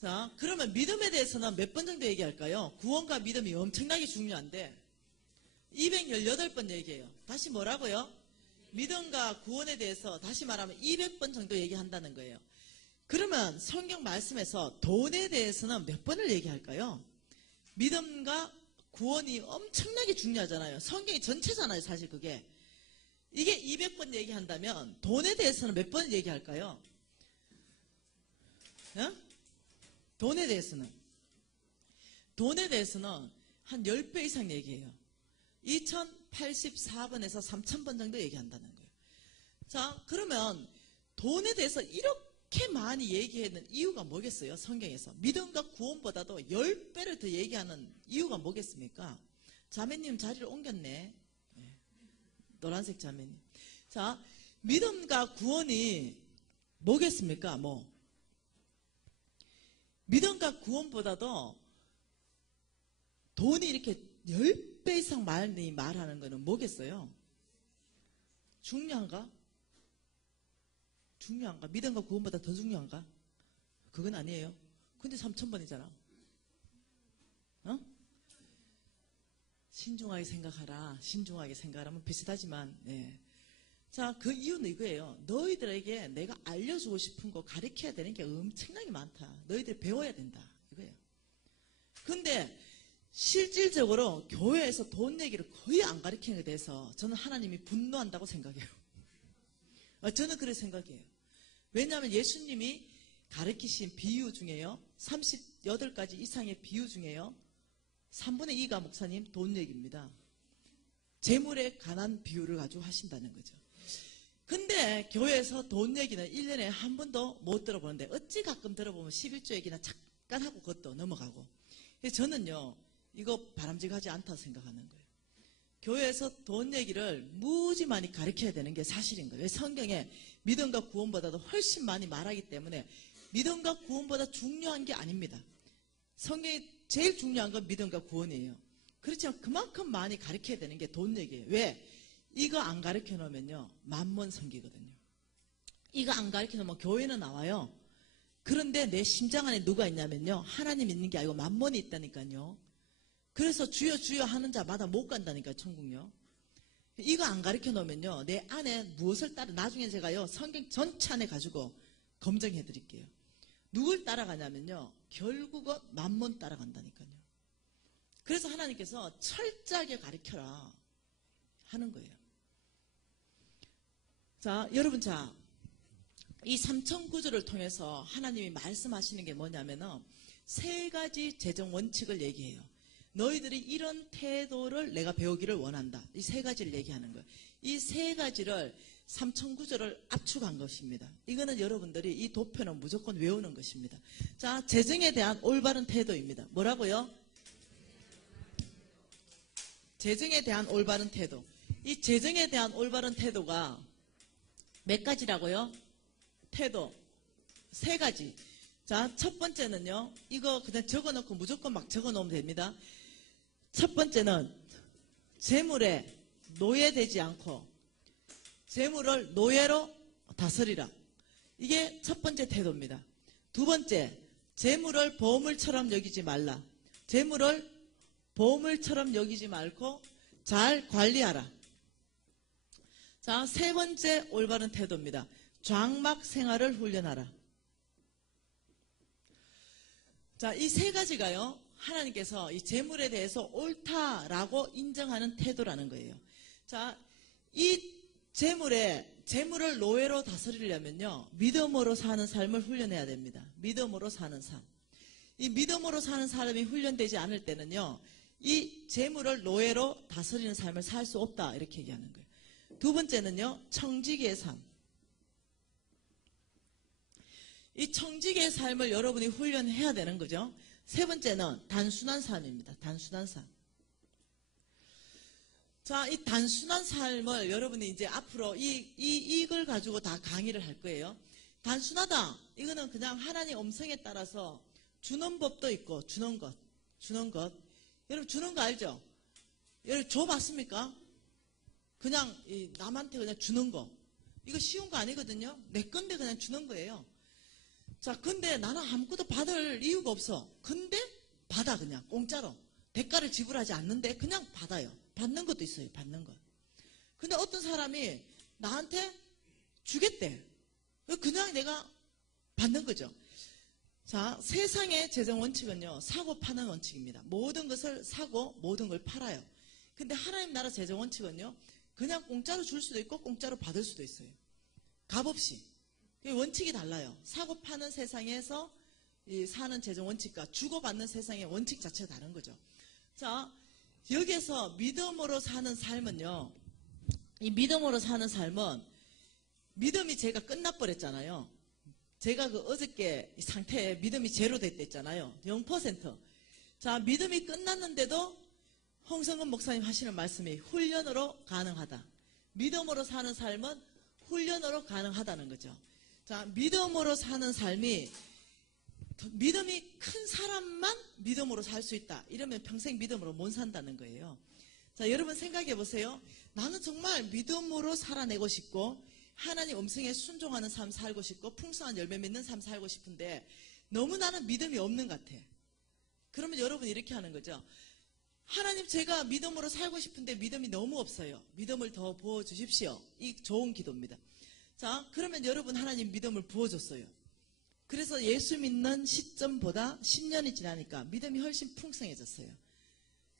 자, 그러면 믿음에 대해서는 몇 번 정도 얘기할까요? 구원과 믿음이 엄청나게 중요한데 218번 얘기해요. 다시 뭐라고요? 믿음과 구원에 대해서 다시 말하면 200번 정도 얘기한다는 거예요. 그러면 성경 말씀에서 돈에 대해서는 몇 번을 얘기할까요? 믿음과 구원이 엄청나게 중요하잖아요. 성경이 전체잖아요, 사실 그게. 이게 200번 얘기한다면 돈에 대해서는 몇 번 얘기할까요? 어? 돈에 대해서는 한 10배 이상 얘기해요. 2084번에서 3000번 정도 얘기한다는 거예요. 자, 그러면 돈에 대해서 이렇게 많이 얘기하는 이유가 뭐겠어요? 성경에서. 믿음과 구원보다도 10배를 더 얘기하는 이유가 뭐겠습니까? 자매님 자리를 옮겼네. 노란색 자매님. 자, 믿음과 구원이 뭐겠습니까? 믿음과 구원보다도 돈이 이렇게 10배 이상 많이 말하는 거는 뭐겠어요? 중요한가? 믿음과 구원보다 더 중요한가? 그건 아니에요. 근데 3000번이잖아. 어? 신중하게 생각하라면 비슷하지만, 예. 자, 그 이유는 이거예요. 너희들에게 내가 알려주고 싶은 거 가르쳐야 되는 게 엄청나게 많다. 너희들이 배워야 된다. 이거예요. 근데 실질적으로 교회에서 돈 얘기를 거의 안 가르치는 것에 대해서 저는 하나님이 분노한다고 생각해요. 저는 그렇게 생각해요. 왜냐하면 예수님이 가르치신 비유 중에요. 38가지 이상의 비유 중에요. 3분의 2가 목사님 돈 얘기입니다. 재물에 관한 비유를 가지고 하신다는 거죠. 근데 교회에서 돈 얘기는 1년에 한 번도 못 들어보는데 어찌 가끔 들어보면 11조 얘기나 잠깐 하고 그것도 넘어가고. 그래서 저는요, 이거 바람직하지 않다고 생각하는 거예요. 교회에서 돈 얘기를 무지 많이 가르쳐야 되는 게 사실인 거예요. 성경에 믿음과 구원보다도 훨씬 많이 말하기 때문에 믿음과 구원보다 중요한 게 아닙니다. 성경에 제일 중요한 건 믿음과 구원이에요. 그렇지만 그만큼 많이 가르쳐야 되는 게 돈 얘기예요. 왜? 이거 안 가르쳐 놓으면요, 만몬 생기거든요. 이거 안 가르쳐 놓으면 교회는 나와요. 그런데 내 심장 안에 누가 있냐면요, 하나님 있는 게 아니고 만몬이 있다니까요. 그래서 주여 주여 하는 자마다 못 간다니까요, 천국요. 이거 안 가르쳐 놓으면요, 내 안에 무엇을 따라, 나중에 제가요, 성경 전체 안에 가지고 검증해 드릴게요. 누굴 따라가냐면요, 결국은 만몬 따라간다니까요. 그래서 하나님께서 철저하게 가르쳐라 하는 거예요. 자, 여러분, 자, 이 삼천구조를 통해서 하나님이 말씀하시는 게 뭐냐면은 세 가지 재정 원칙을 얘기해요. 너희들이 이런 태도를 내가 배우기를 원한다. 이 세 가지를 얘기하는 거예요. 이 세 가지를 삼천구조를 압축한 것입니다. 이거는 여러분들이 이 도표는 무조건 외우는 것입니다. 자, 재정에 대한 올바른 태도입니다. 뭐라고요? 재정에 대한 올바른 태도. 이 재정에 대한 올바른 태도가 몇 가지라고요? 태도 세 가지. 자, 첫 번째는요, 이거 그냥 적어놓고 무조건 막 적어놓으면 됩니다. 첫 번째는 재물에 노예되지 않고 재물을 노예로 다스리라. 이게 첫 번째 태도입니다. 두 번째, 재물을 보물처럼 여기지 말라. 재물을 보물처럼 여기지 말고 잘 관리하라. 자, 세 번째 올바른 태도입니다. 장막 생활을 훈련하라. 자, 이 세 가지가요, 하나님께서 이 재물에 대해서 옳다라고 인정하는 태도라는 거예요. 자, 이 재물을 노예로 다스리려면요, 믿음으로 사는 삶을 훈련해야 됩니다. 믿음으로 사는 삶. 이 믿음으로 사는 사람이 훈련되지 않을 때는요, 이 재물을 노예로 다스리는 삶을 살 수 없다, 이렇게 얘기하는 거예요. 두 번째는요, 청지기의 삶. 이 청지기의 삶을 여러분이 훈련해야 되는 거죠. 세 번째는 단순한 삶입니다. 단순한 삶. 자, 이 단순한 삶을 여러분이 이제 앞으로 이걸 가지고 다 강의를 할 거예요. 단순하다. 이거는 그냥 하나님 음성에 따라서 주는 법도 있고, 주는 것. 여러분, 주는 거 알죠? 여러분, 줘봤습니까? 그냥 남한테 그냥 주는 거. 이거 쉬운 거 아니거든요. 내 건데 그냥 주는 거예요. 자, 근데 나는 아무것도 받을 이유가 없어. 근데 받아, 그냥 공짜로. 대가를 지불하지 않는데 그냥 받아요. 받는 것도 있어요. 받는 것. 근데 어떤 사람이 나한테 주겠대. 그냥 내가 받는 거죠. 자, 세상의 재정 원칙은요, 사고 파는 원칙입니다. 모든 것을 사고 모든 걸 팔아요. 근데 하나님 나라 재정 원칙은요, 그냥 공짜로 줄 수도 있고 공짜로 받을 수도 있어요. 값없이. 원칙이 달라요. 사고 파는 세상에서 사는 재정 원칙과 주고받는 세상의 원칙 자체가 다른 거죠. 자, 여기에서 믿음으로 사는 삶은요, 이 믿음으로 사는 삶은, 믿음이 제가 끝나버렸잖아요. 제가 그 어저께 상태에 믿음이 제로 됐댔잖아요. 0%. 자, 믿음이 끝났는데도 홍성근 목사님 하시는 말씀이 훈련으로 가능하다. 믿음으로 사는 삶은 훈련으로 가능하다는 거죠. 자, 믿음으로 사는 삶이, 믿음이 큰 사람만 믿음으로 살 수 있다. 이러면 평생 믿음으로 못 산다는 거예요. 자, 여러분 생각해 보세요. 나는 정말 믿음으로 살아내고 싶고 하나님 음성에 순종하는 삶 살고 싶고 풍성한 열매 맺는 삶 살고 싶은데 너무 나는 믿음이 없는 것 같아. 그러면 여러분 이렇게 하는 거죠. 하나님, 제가 믿음으로 살고 싶은데 믿음이 너무 없어요. 믿음을 더 부어주십시오. 이 좋은 기도입니다. 자, 그러면 여러분 하나님 믿음을 부어줬어요. 그래서 예수 믿는 시점보다 10년이 지나니까 믿음이 훨씬 풍성해졌어요.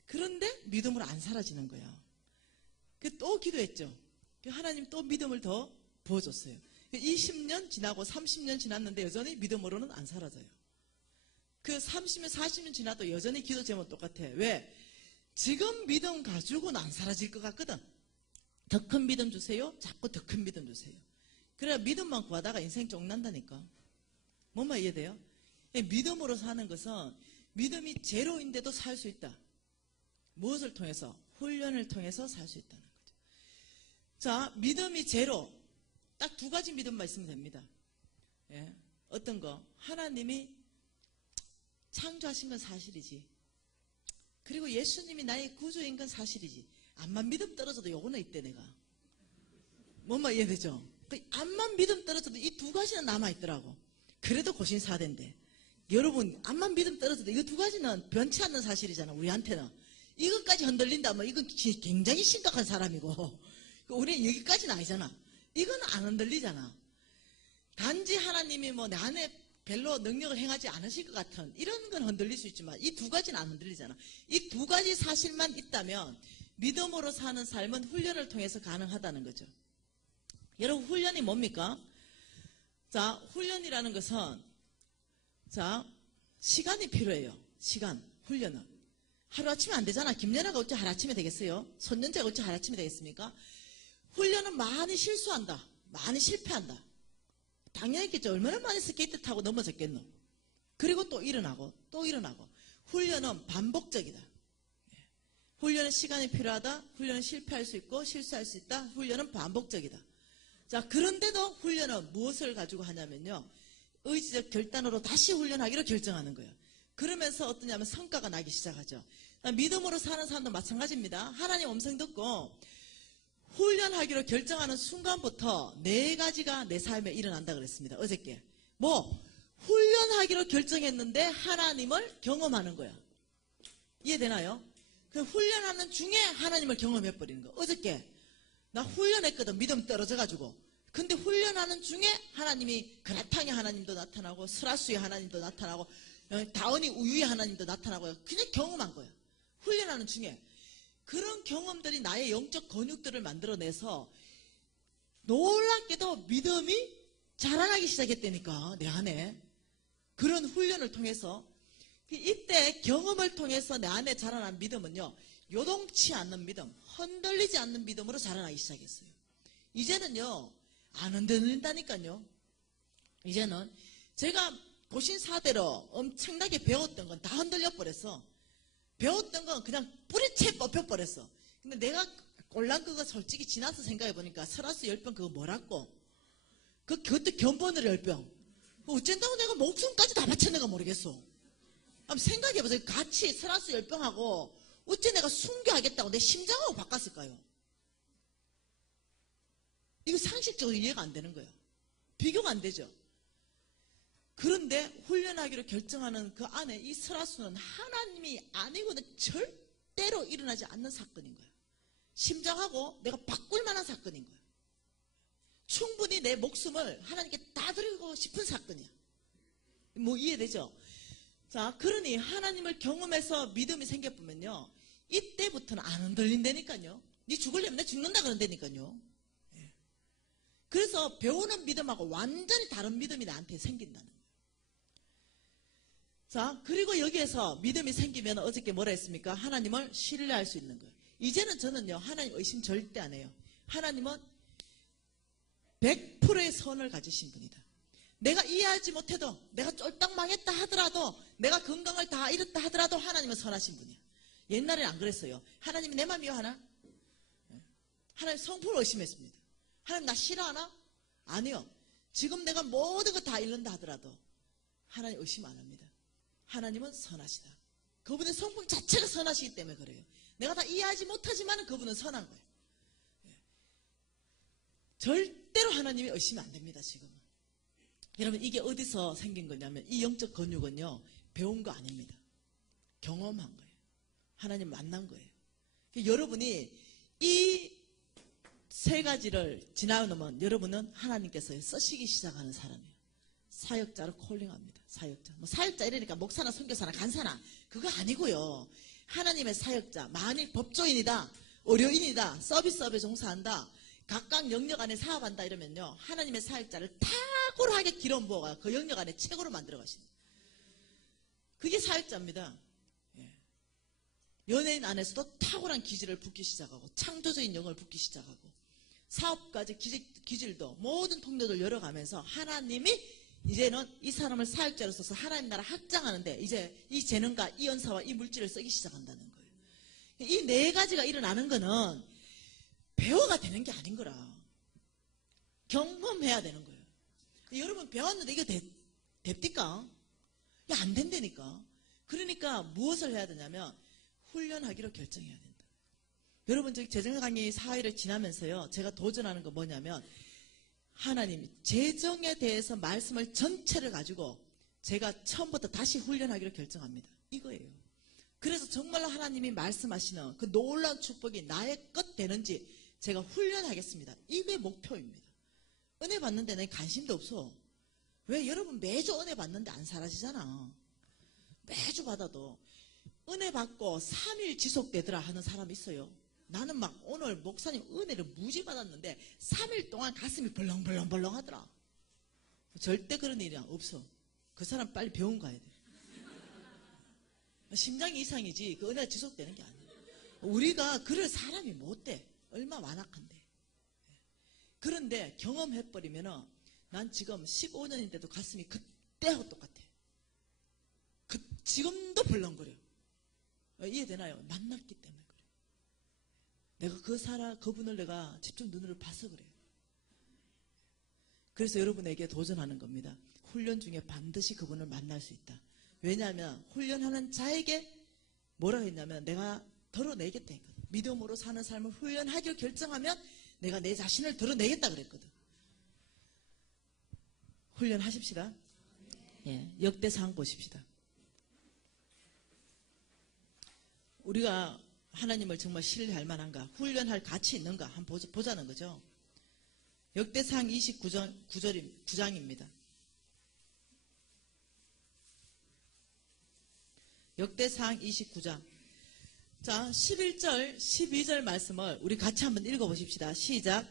그런데 믿음으로 안 사라지는 거예요. 또 기도했죠. 하나님 또 믿음을 더 부어줬어요. 20년 지나고 30년 지났는데 여전히 믿음으로는 안 사라져요. 그 30년, 40년 지나도 여전히 기도 제목 똑같아. 왜? 지금 믿음 가지고는 안 사라질 것 같거든. 더 큰 믿음 주세요. 자꾸 더 큰 믿음 주세요. 그래야 믿음만 구하다가 인생 쫑난다니까. 뭔 말 이해돼요? 믿음으로 사는 것은 믿음이 제로인데도 살 수 있다. 무엇을 통해서? 훈련을 통해서 살 수 있다는 거죠. 자, 믿음이 제로. 딱 두 가지 믿음만 있으면 됩니다. 예. 어떤 거? 하나님이 창조하신 건 사실이지. 그리고 예수님이 나의 구주인 건 사실이지. 암만 믿음 떨어져도 요거는 있대, 내가. 뭔 말 이해되죠? 암만 믿음 떨어져도 이 두 가지는 남아있더라고. 그래도 고신사대인데. 여러분, 암만 믿음 떨어져도 이거 두 가지는 변치 않는 사실이잖아, 우리한테는. 이것까지 흔들린다면 이건 굉장히 심각한 사람이고, 우리 여기까지는 아니잖아. 이건 안 흔들리잖아. 단지 하나님이 뭐 내 안에 별로 능력을 행하지 않으실 것 같은 이런 건 흔들릴 수 있지만 이 두 가지는 안 흔들리잖아. 이 두 가지 사실만 있다면 믿음으로 사는 삶은 훈련을 통해서 가능하다는 거죠. 여러분, 훈련이 뭡니까? 자, 훈련이라는 것은 자, 시간이 필요해요. 시간, 훈련은. 하루아침에 안 되잖아. 김연아가 어찌 하루아침에 되겠어요? 손년재가 어찌 하루아침에 되겠습니까? 훈련은 많이 실수한다. 많이 실패한다. 당연했겠죠. 얼마나 많이 스케이트 타고 넘어졌겠노. 그리고 또 일어나고 또 일어나고. 훈련은 반복적이다. 훈련은 시간이 필요하다. 훈련은 실패할 수 있고 실수할 수 있다. 훈련은 반복적이다. 자, 그런데도 훈련은 무엇을 가지고 하냐면요, 의지적 결단으로 다시 훈련하기로 결정하는 거예요. 그러면서 어떠냐면 성과가 나기 시작하죠. 믿음으로 사는 사람도 마찬가지입니다. 하나님 음성 듣고 훈련하기로 결정하는 순간부터 네 가지가 내 삶에 일어난다 그랬습니다. 어저께. 훈련하기로 결정했는데 하나님을 경험하는 거야. 이해되나요? 그 훈련하는 중에 하나님을 경험해버리는 거. 어저께 나 훈련했거든. 믿음 떨어져가지고. 근데 훈련하는 중에 하나님이 그라탕의 하나님도 나타나고 스라수의 하나님도 나타나고 다은이 우유의 하나님도 나타나고 그냥 경험한 거예요. 훈련하는 중에. 그런 경험들이 나의 영적 근육들을 만들어내서 놀랍게도 믿음이 자라나기 시작했다니까, 내 안에. 그런 훈련을 통해서. 이때 경험을 통해서 내 안에 자라난 믿음은요, 요동치 않는 믿음, 흔들리지 않는 믿음으로 자라나기 시작했어요. 이제는요, 안 흔들린다니까요. 이제는 제가 보신 사대로 엄청나게 배웠던 건 다 흔들려 버렸어. 배웠던 건 그냥 뿌리채 뽑혀버렸어. 근데 내가 꼴랑 그거 솔직히 지나서 생각해보니까 설화수 10병 그거 뭐라고? 그것도 견본으로 10병. 어쩐다고 내가 목숨까지 다 바쳤는가 모르겠어. 한번 생각해보세요. 같이 설화수 10병하고 어째 내가 순교하겠다고 내 심장하고 바꿨을까요? 이거 상식적으로 이해가 안 되는 거예요. 비교가 안 되죠. 그런데 훈련하기로 결정하는 그 안에 이 설화수는 하나님이 아니고는 절대로 일어나지 않는 사건인 거예요. 심장하고 내가 바꿀 만한 사건인 거예요. 충분히 내 목숨을 하나님께 다 드리고 싶은 사건이야. 뭐 이해되죠? 자, 그러니 하나님을 경험해서 믿음이 생겨보면요, 이때부터는 안 흔들린다니까요. 네 죽으려면 내 죽는다 그런다니까요. 그래서 배우는 믿음하고 완전히 다른 믿음이 나한테 생긴다는 거예요. 자, 그리고 여기에서 믿음이 생기면 어저께 뭐라 했습니까? 하나님을 신뢰할 수 있는 거예요. 이제는 저는요, 하나님 의심 절대 안 해요. 하나님은 100%의 선을 가지신 분이다. 내가 이해하지 못해도, 내가 쫄딱 망했다 하더라도, 내가 건강을 다 잃었다 하더라도 하나님은 선하신 분이야. 옛날에는 안 그랬어요. 하나님이 내 맘이요 하나? 하나님 성품을 의심했습니다. 하나님 나 싫어하나? 아니요. 지금 내가 모든 거 다 잃는다 하더라도 하나님 의심 안 합니다. 하나님은 선하시다. 그분의 성품 자체가 선하시기 때문에 그래요. 내가 다 이해하지 못하지만 그분은 선한 거예요. 절대로 하나님이 의심이 안 됩니다. 지금은. 여러분, 이게 어디서 생긴 거냐면 이 영적 근육은요, 배운 거 아닙니다. 경험한 거예요. 하나님 만난 거예요. 여러분이 이 세 가지를 지나놓으면 여러분은 하나님께서 쓰시기 시작하는 사람이에요. 사역자로 콜링합니다. 사역자. 뭐 사역자 이러니까 목사나 선교사나 간사나 그거 아니고요. 하나님의 사역자. 만일 법조인이다, 의료인이다, 서비스업에 종사한다, 각각 영역 안에 사업한다 이러면요, 하나님의 사역자를 탁월하게 기름 부어가 그 영역 안에 최고로 만들어 가십니다. 그게 사역자입니다. 연예인 안에서도 탁월한 기질을 붓기 시작하고 창조적인 영을 붓기 시작하고 사업까지 기질도 모든 통로를 열어가면서 하나님이 이제는 이 사람을 사역자로 써서 하나님 나라 확장하는데 이제 이 재능과 이 연사와 이 물질을 쓰기 시작한다는 거예요. 이 네 가지가 일어나는 거는 배워가 되는 게 아닌 거라. 경험해야 되는 거예요. 여러분 배웠는데 이거 됩니까? 안 된다니까. 그러니까 무엇을 해야 되냐면 훈련하기로 결정해야 된다. 여러분, 재정 강의 4회를 지나면서요, 제가 도전하는 거 뭐냐면 하나님 재정에 대해서 말씀을 전체를 가지고 제가 처음부터 다시 훈련하기로 결정합니다. 이거예요. 그래서 정말로 하나님이 말씀하시는 그 놀라운 축복이 나의 것 되는지 제가 훈련하겠습니다. 이게 목표입니다. 은혜 받는데 내 관심도 없어. 왜? 여러분 매주 은혜 받는데 안 사라지잖아. 매주 받아도. 은혜 받고 3일 지속되더라 하는 사람 있어요. 나는 막 오늘 목사님 은혜를 무지 받았는데 3일 동안 가슴이 벌렁벌렁벌렁 하더라. 절대 그런 일이 없어. 그 사람 빨리 병원 가야 돼. 심장이 이상이지 그 은혜가 지속되는 게 아니야. 우리가 그럴 사람이 못 돼. 얼마나 완악한데. 그런데 경험해버리면은 난 지금 15년인데도 가슴이 그때하고 똑같아. 지금도 벌렁거려. 이해되나요? 만났기 때문에 그래. 내가 그분을 내가 집중 눈으로 봐서 그래. 그래서 여러분에게 도전하는 겁니다. 훈련 중에 반드시 그분을 만날 수 있다. 왜냐하면 훈련하는 자에게 뭐라고 했냐면 내가 덜어내겠다 했거든. 믿음으로 사는 삶을 훈련하기로 결정하면 내가 내 자신을 덜어내겠다 그랬거든. 훈련하십시다. 예, 역대상 보십시다. 우리가 하나님을 정말 신뢰할 만한가, 훈련할 가치 있는가 한번 보자는 거죠. 역대상 29장입니다. 역대상 29장. 자, 11절, 12절 말씀을 우리 같이 한번 읽어보십시다. 시작.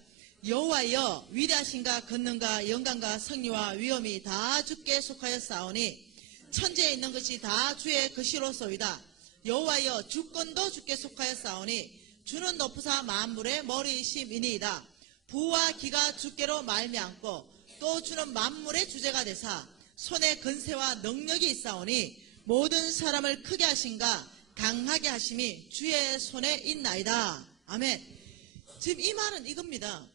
여호와여, 위대하신가 권능과 영광과 성리와 위엄이 다 주께 속하였사오니 천지에 있는 것이 다 주의 것이로소이다. 여호와여, 주권도 주께 속하였사오니 주는 높으사 만물의 머리이심이니이다. 부와 기가 주께로 말미암고 또 주는 만물의 주제가 되사 손에 근세와 능력이 있사오니 모든 사람을 크게 하신가 강하게 하심이 주의 손에 있나이다. 아멘. 지금 이 말은 이겁니다.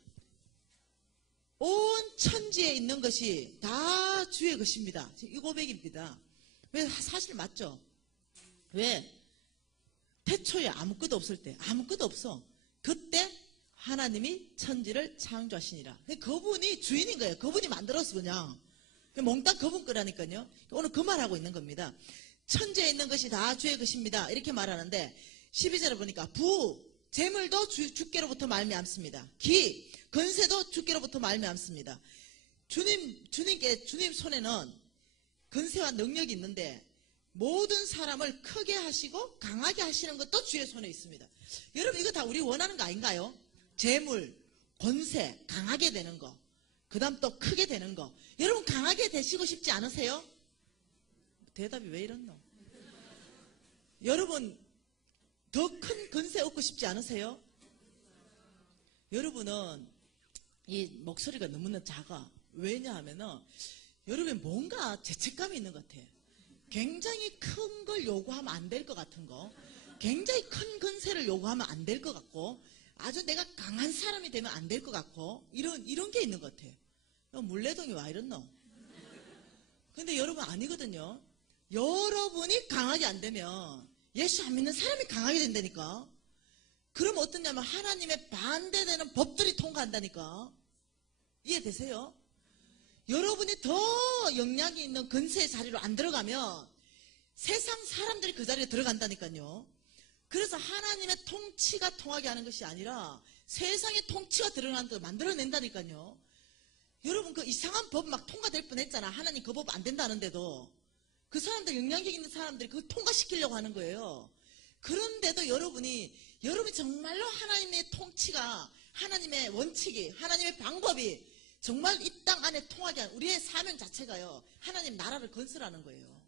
온 천지에 있는 것이 다 주의 것입니다. 지금 이 고백입니다. 왜? 사실 맞죠? 왜? 태초에 아무것도 없을 때, 아무것도 없어. 그때 하나님이 천지를 창조하시니라. 그분이 주인인 거예요. 그분이 만들었어 그냥. 몽땅 그분 거라니까요. 오늘 그 말하고 있는 겁니다. 천지에 있는 것이 다 주의 것입니다. 이렇게 말하는데 12절에 보니까 부, 재물도 주께로부터 말미암습니다. 기, 건세도 주께로부터 말미암습니다. 주님 손에는 건세와 능력이 있는데 모든 사람을 크게 하시고 강하게 하시는 것도 주의 손에 있습니다. 여러분 이거 다 우리 원하는 거 아닌가요? 재물, 권세, 강하게 되는 거, 그 다음 또 크게 되는 거. 여러분 강하게 되시고 싶지 않으세요? 대답이 왜 이렇노? 여러분 더 큰 권세 얻고 싶지 않으세요? 여러분은 이 목소리가 너무나 작아. 왜냐하면은 여러분 뭔가 죄책감이 있는 것 같아. 굉장히 큰 걸 요구하면 안 될 것 같은 거, 굉장히 큰 권세를 요구하면 안 될 것 같고, 아주 내가 강한 사람이 되면 안 될 것 같고, 이런 게 있는 것 같아. 물레동이 와 이렇노? 근데 여러분 아니거든요. 여러분이 강하게 안 되면 예수 안 믿는 사람이 강하게 된다니까. 그럼 어떠냐면 하나님의 반대되는 법들이 통과한다니까. 이해되세요? 여러분이 더 영향이 있는 권세의 자리로 안 들어가면 세상 사람들이 그 자리에 들어간다니까요. 그래서 하나님의 통치가 통하게 하는 것이 아니라 세상의 통치가 들어가는 걸 만들어낸다니까요. 여러분 그 이상한 법 막 통과될 뻔했잖아. 하나님 그 법 안 된다는데도 그 사람들, 영향력 있는 사람들이 그걸 통과시키려고 하는 거예요. 그런데도 여러분이 정말로 하나님의 통치가, 하나님의 원칙이, 하나님의 방법이 정말 이 땅 안에 통하게 하는 우리의 사명 자체가요, 하나님 나라를 건설하는 거예요.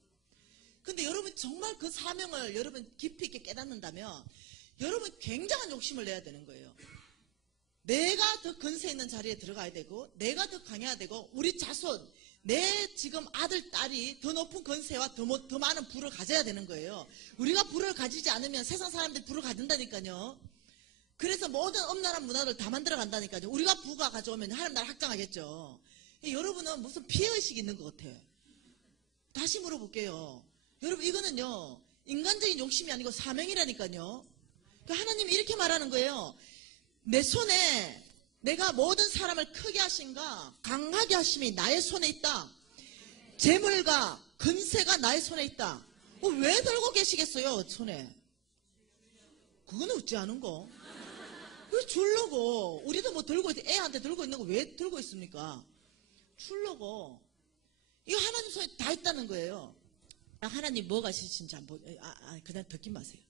근데 여러분 정말 그 사명을 여러분 깊이 있게 깨닫는다면 여러분 굉장한 욕심을 내야 되는 거예요. 내가 더 권세 있는 자리에 들어가야 되고, 내가 더 강해야 되고, 우리 자손, 내 지금 아들, 딸이 더 높은 권세와 더 많은 부를 가져야 되는 거예요. 우리가 부를 가지지 않으면 세상 사람들이 부를 가진다니까요. 그래서 모든 엄란한 문화를 다 만들어 간다니까요. 우리가 부가 가져오면 하나님 나라 확장하겠죠. 여러분은 무슨 피해의식이 있는 것 같아. 다시 물어볼게요. 여러분 이거는요 인간적인 욕심이 아니고 사명이라니까요. 하나님이 이렇게 말하는 거예요. 내 손에 내가 모든 사람을 크게 하신가 강하게 하심이 나의 손에 있다. 재물과 근세가 나의 손에 있다. 왜 들고 계시겠어요 손에? 그건 어찌 아는 거? 왜 주려고? 우리도 뭐 들고 애한테 들고 있는 거 왜 들고 있습니까? 주려고. 이거 하나님 손에 다 있다는 거예요. 하나님 뭐가 시신지 한번 그냥 듣기 마세요.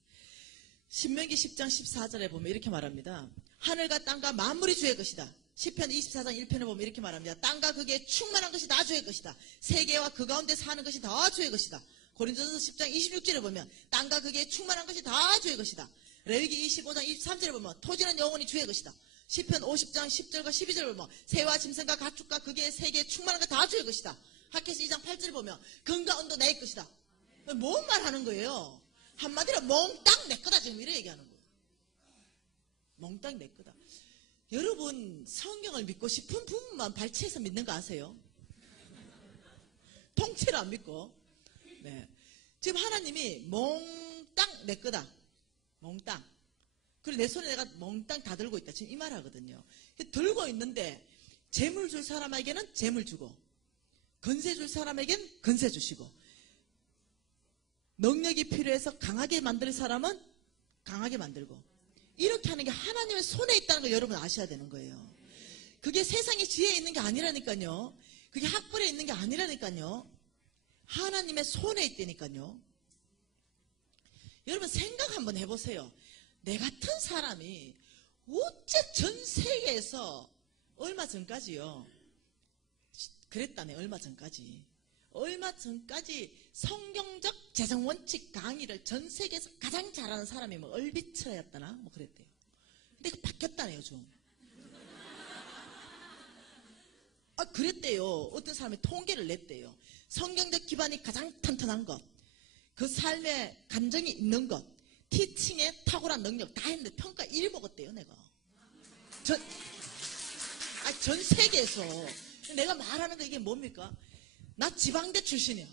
신명기 10장 14절에 보면 이렇게 말합니다. 하늘과 땅과 만물이 주의 것이다. 시편 24장 1편에 보면 이렇게 말합니다. 땅과 그게 충만한 것이 다 주의 것이다. 세계와 그 가운데 사는 것이 다 주의 것이다. 고린도전서 10장 26절에 보면 땅과 그게 충만한 것이 다 주의 것이다. 레위기 25장 23절에 보면 토지는 영원히 주의 것이다. 시편 50장 10절과 12절에 보면 새와 짐승과 가축과 그게 세계에 충만한 것 다 주의 것이다. 학개서 2장 8절에 보면 금과 은도 내 것이다. 뭔 말하는 거예요? 한마디로 몽땅 내 거다 지금 이래 얘기하는 거예요. 몽땅 내 거다. 여러분 성경을 믿고 싶은 부분만 발췌해서 믿는 거 아세요? 통째로 안 믿고. 네. 지금 하나님이 몽땅 내 거다. 몽땅. 그리고 내 손에 내가 몽땅 다 들고 있다. 지금 이 말 하거든요. 들고 있는데 재물 줄 사람에게는 재물 주고 건세 줄 사람에게는 건세 주시고 능력이 필요해서 강하게 만들 사람은 강하게 만들고 이렇게 하는 게 하나님의 손에 있다는 걸 여러분 아셔야 되는 거예요. 그게 세상의 지혜에 있는 게 아니라니까요. 그게 학벌에 있는 게 아니라니까요. 하나님의 손에 있다니까요. 여러분 생각 한번 해보세요. 내 같은 사람이 어째 전 세계에서 얼마 전까지요. 그랬다네. 얼마 전까지 성경적 재정원칙 강의를 전 세계에서 가장 잘하는 사람이 뭐 얼비처였다나 뭐 그랬대요. 근데 그 바뀌었다네요 좀. 그랬대요. 어떤 사람이 통계를 냈대요. 성경적 기반이 가장 탄탄한 것, 그 삶에 감정이 있는 것, 티칭에 탁월한 능력 다 했는데 평가 1위 먹었대요 내가. 전 세계에서. 내가 말하는 거 이게 뭡니까? 나 지방대 출신이야.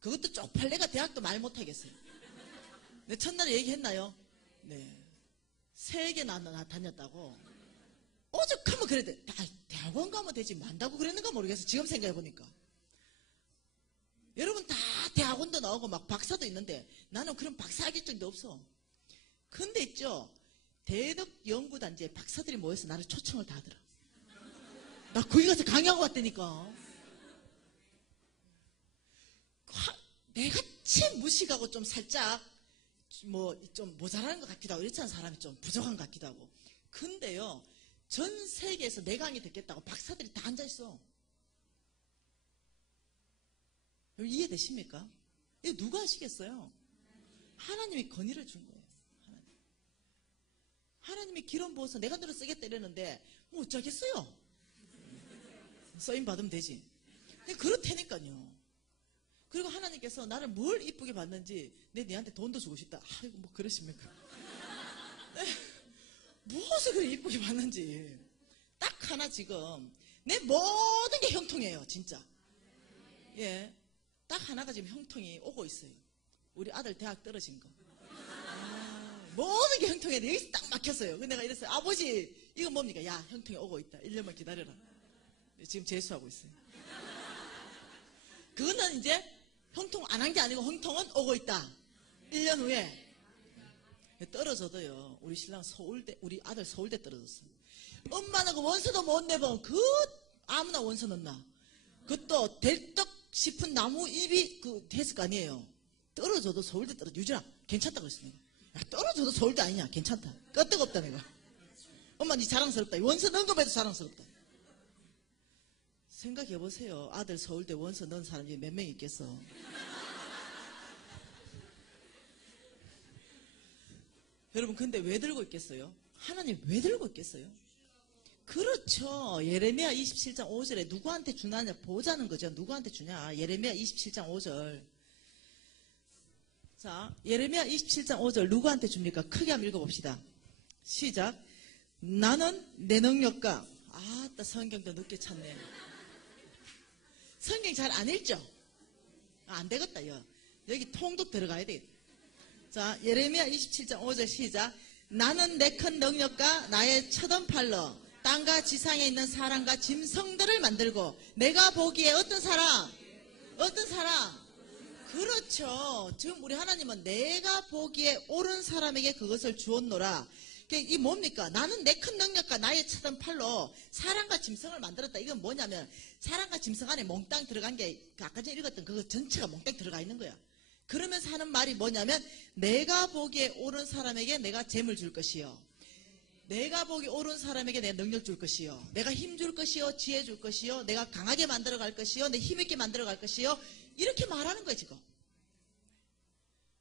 그것도 쪽팔내가 대학도 말 못하겠어요. 내 첫날에 얘기했나요? 네. 3개 나 다녔다고. 오죽하면 그래도 대학원 가면 되지 만다고 그랬는가 모르겠어. 지금 생각해보니까. 여러분 다 대학원도 나오고 막 박사도 있는데 나는 그런 박사 학위증도 없어. 근데 있죠. 대덕연구단지에 박사들이 모여서 나를 초청을 다 하더라. 나 거기 가서 강의하고 왔다니까. 내같이 무식하고 좀 살짝 뭐 좀 모자라는 것 같기도 하고 이렇지 않은 사람이 좀 부족한 것 같기도 하고. 근데요 전 세계에서 내 강의 듣겠다고 박사들이 다 앉아있어. 이해되십니까? 이거 누가 하시겠어요? 하나님이 건의를 준 거예요. 하나님이 기름 부어서 내가 너를 쓰겠다 이랬는데 뭐 어쩌겠어요? 써임 받으면 되지. 근데 그렇다니까요. 그리고 하나님께서 나를 뭘 이쁘게 봤는지 니한테 돈도 주고 싶다. 아이고 뭐 그러십니까? 무엇을 그렇게 이쁘게 봤는지 딱 하나 지금 내 모든 게 형통해요 진짜. 예, 딱 하나가 지금 형통이 오고 있어요. 우리 아들 대학 떨어진 거. 모든 게 형통해. 여기서 딱 막혔어요. 근데 내가 이랬어요. 아버지 이거 뭡니까? 야 형통이 오고 있다. 1년만 기다려라. 지금 재수하고 있어요. 그거는 이제 형통 안 한 게 아니고 형통은 오고 있다. 1년 후에. 떨어져도요. 우리 신랑 서울대, 우리 아들 서울대 떨어졌어. 엄마는 그 원서도 못 내본 그 아무나 원서 넣나. 그것도 될떡 싶은 나무 잎이 했을 거 아니에요. 떨어져도 서울대 떨어져. 유진아 괜찮다 그랬어 내가. 야, 떨어져도 서울대 아니냐. 괜찮다. 끄떡없다 내가. 엄마 니 자랑스럽다. 원서 넣은 것만 해도 자랑스럽다. 생각해보세요. 아들 서울대 원서 넣은 사람이 몇 명 있겠어. 여러분 근데 왜 들고 있겠어요? 하나님 왜 들고 있겠어요? 그렇죠. 예레미야 27장 5절에 누구한테 주냐 보자는 거죠. 누구한테 주냐. 예레미야 27장 5절. 자, 예레미야 27장 5절 누구한테 줍니까? 크게 한번 읽어봅시다. 시작. 나는 내 능력과 아따 성경도 늦게 찾네. 성경 잘 안 읽죠? 안 되겠다. 여기 통독 들어가야 되겠다. 자, 예레미야 27장 5절 시작. 나는 내 큰 능력과 나의 처던 팔로 땅과 지상에 있는 사람과 짐승들을 만들고 내가 보기에 어떤 사람? 그렇죠. 지금 우리 하나님은 내가 보기에 옳은 사람에게 그것을 주었노라. 이 뭡니까? 나는 내 큰 능력과 나의 차던 팔로 사람과 짐승을 만들었다. 이건 뭐냐면 사람과 짐승 안에 몽땅 들어간 게 아까 전에 읽었던 그거 전체가 몽땅 들어가 있는 거야. 그러면서 하는 말이 뭐냐면 내가 보기에 옳은 사람에게 내가 재물 줄 것이요. 내가 보기 옳은 사람에게 내가 능력 줄 것이요. 내가 힘 줄 것이요. 지혜 줄 것이요. 내가 강하게 만들어 갈 것이요. 내 힘있게 만들어 갈 것이요. 이렇게 말하는 거예요 지금.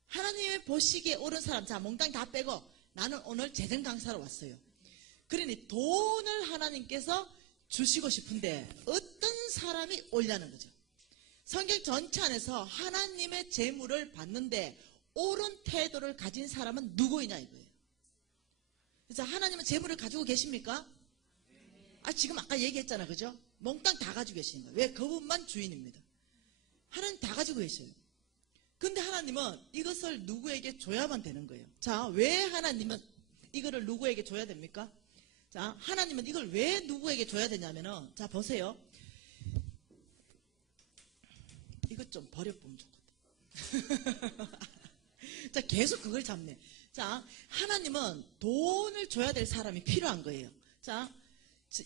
하나님의 보시기에 옳은 사람, 자 몽땅 다 빼고 나는 오늘 재정 강사로 왔어요. 그러니 돈을 하나님께서 주시고 싶은데 어떤 사람이 오려는 거죠. 성경 전체 안에서 하나님의 재물을 받는데 옳은 태도를 가진 사람은 누구이냐 이거예요. 그래서 하나님은 재물을 가지고 계십니까? 지금 아까 얘기했잖아, 그죠? 몽땅 다 가지고 계시는 거예요. 왜? 그분만 주인입니다. 하나님 다 가지고 계셔요. 근데 하나님은 이것을 누구에게 줘야만 되는 거예요. 자, 왜 하나님은 이거를 누구에게 줘야 됩니까? 자, 하나님은 이걸 왜 누구에게 줘야 되냐면은, 자, 보세요. 이것 좀 버려보면 좋겠다. 자, 계속 그걸 잡네. 자, 하나님은 돈을 줘야 될 사람이 필요한 거예요. 자,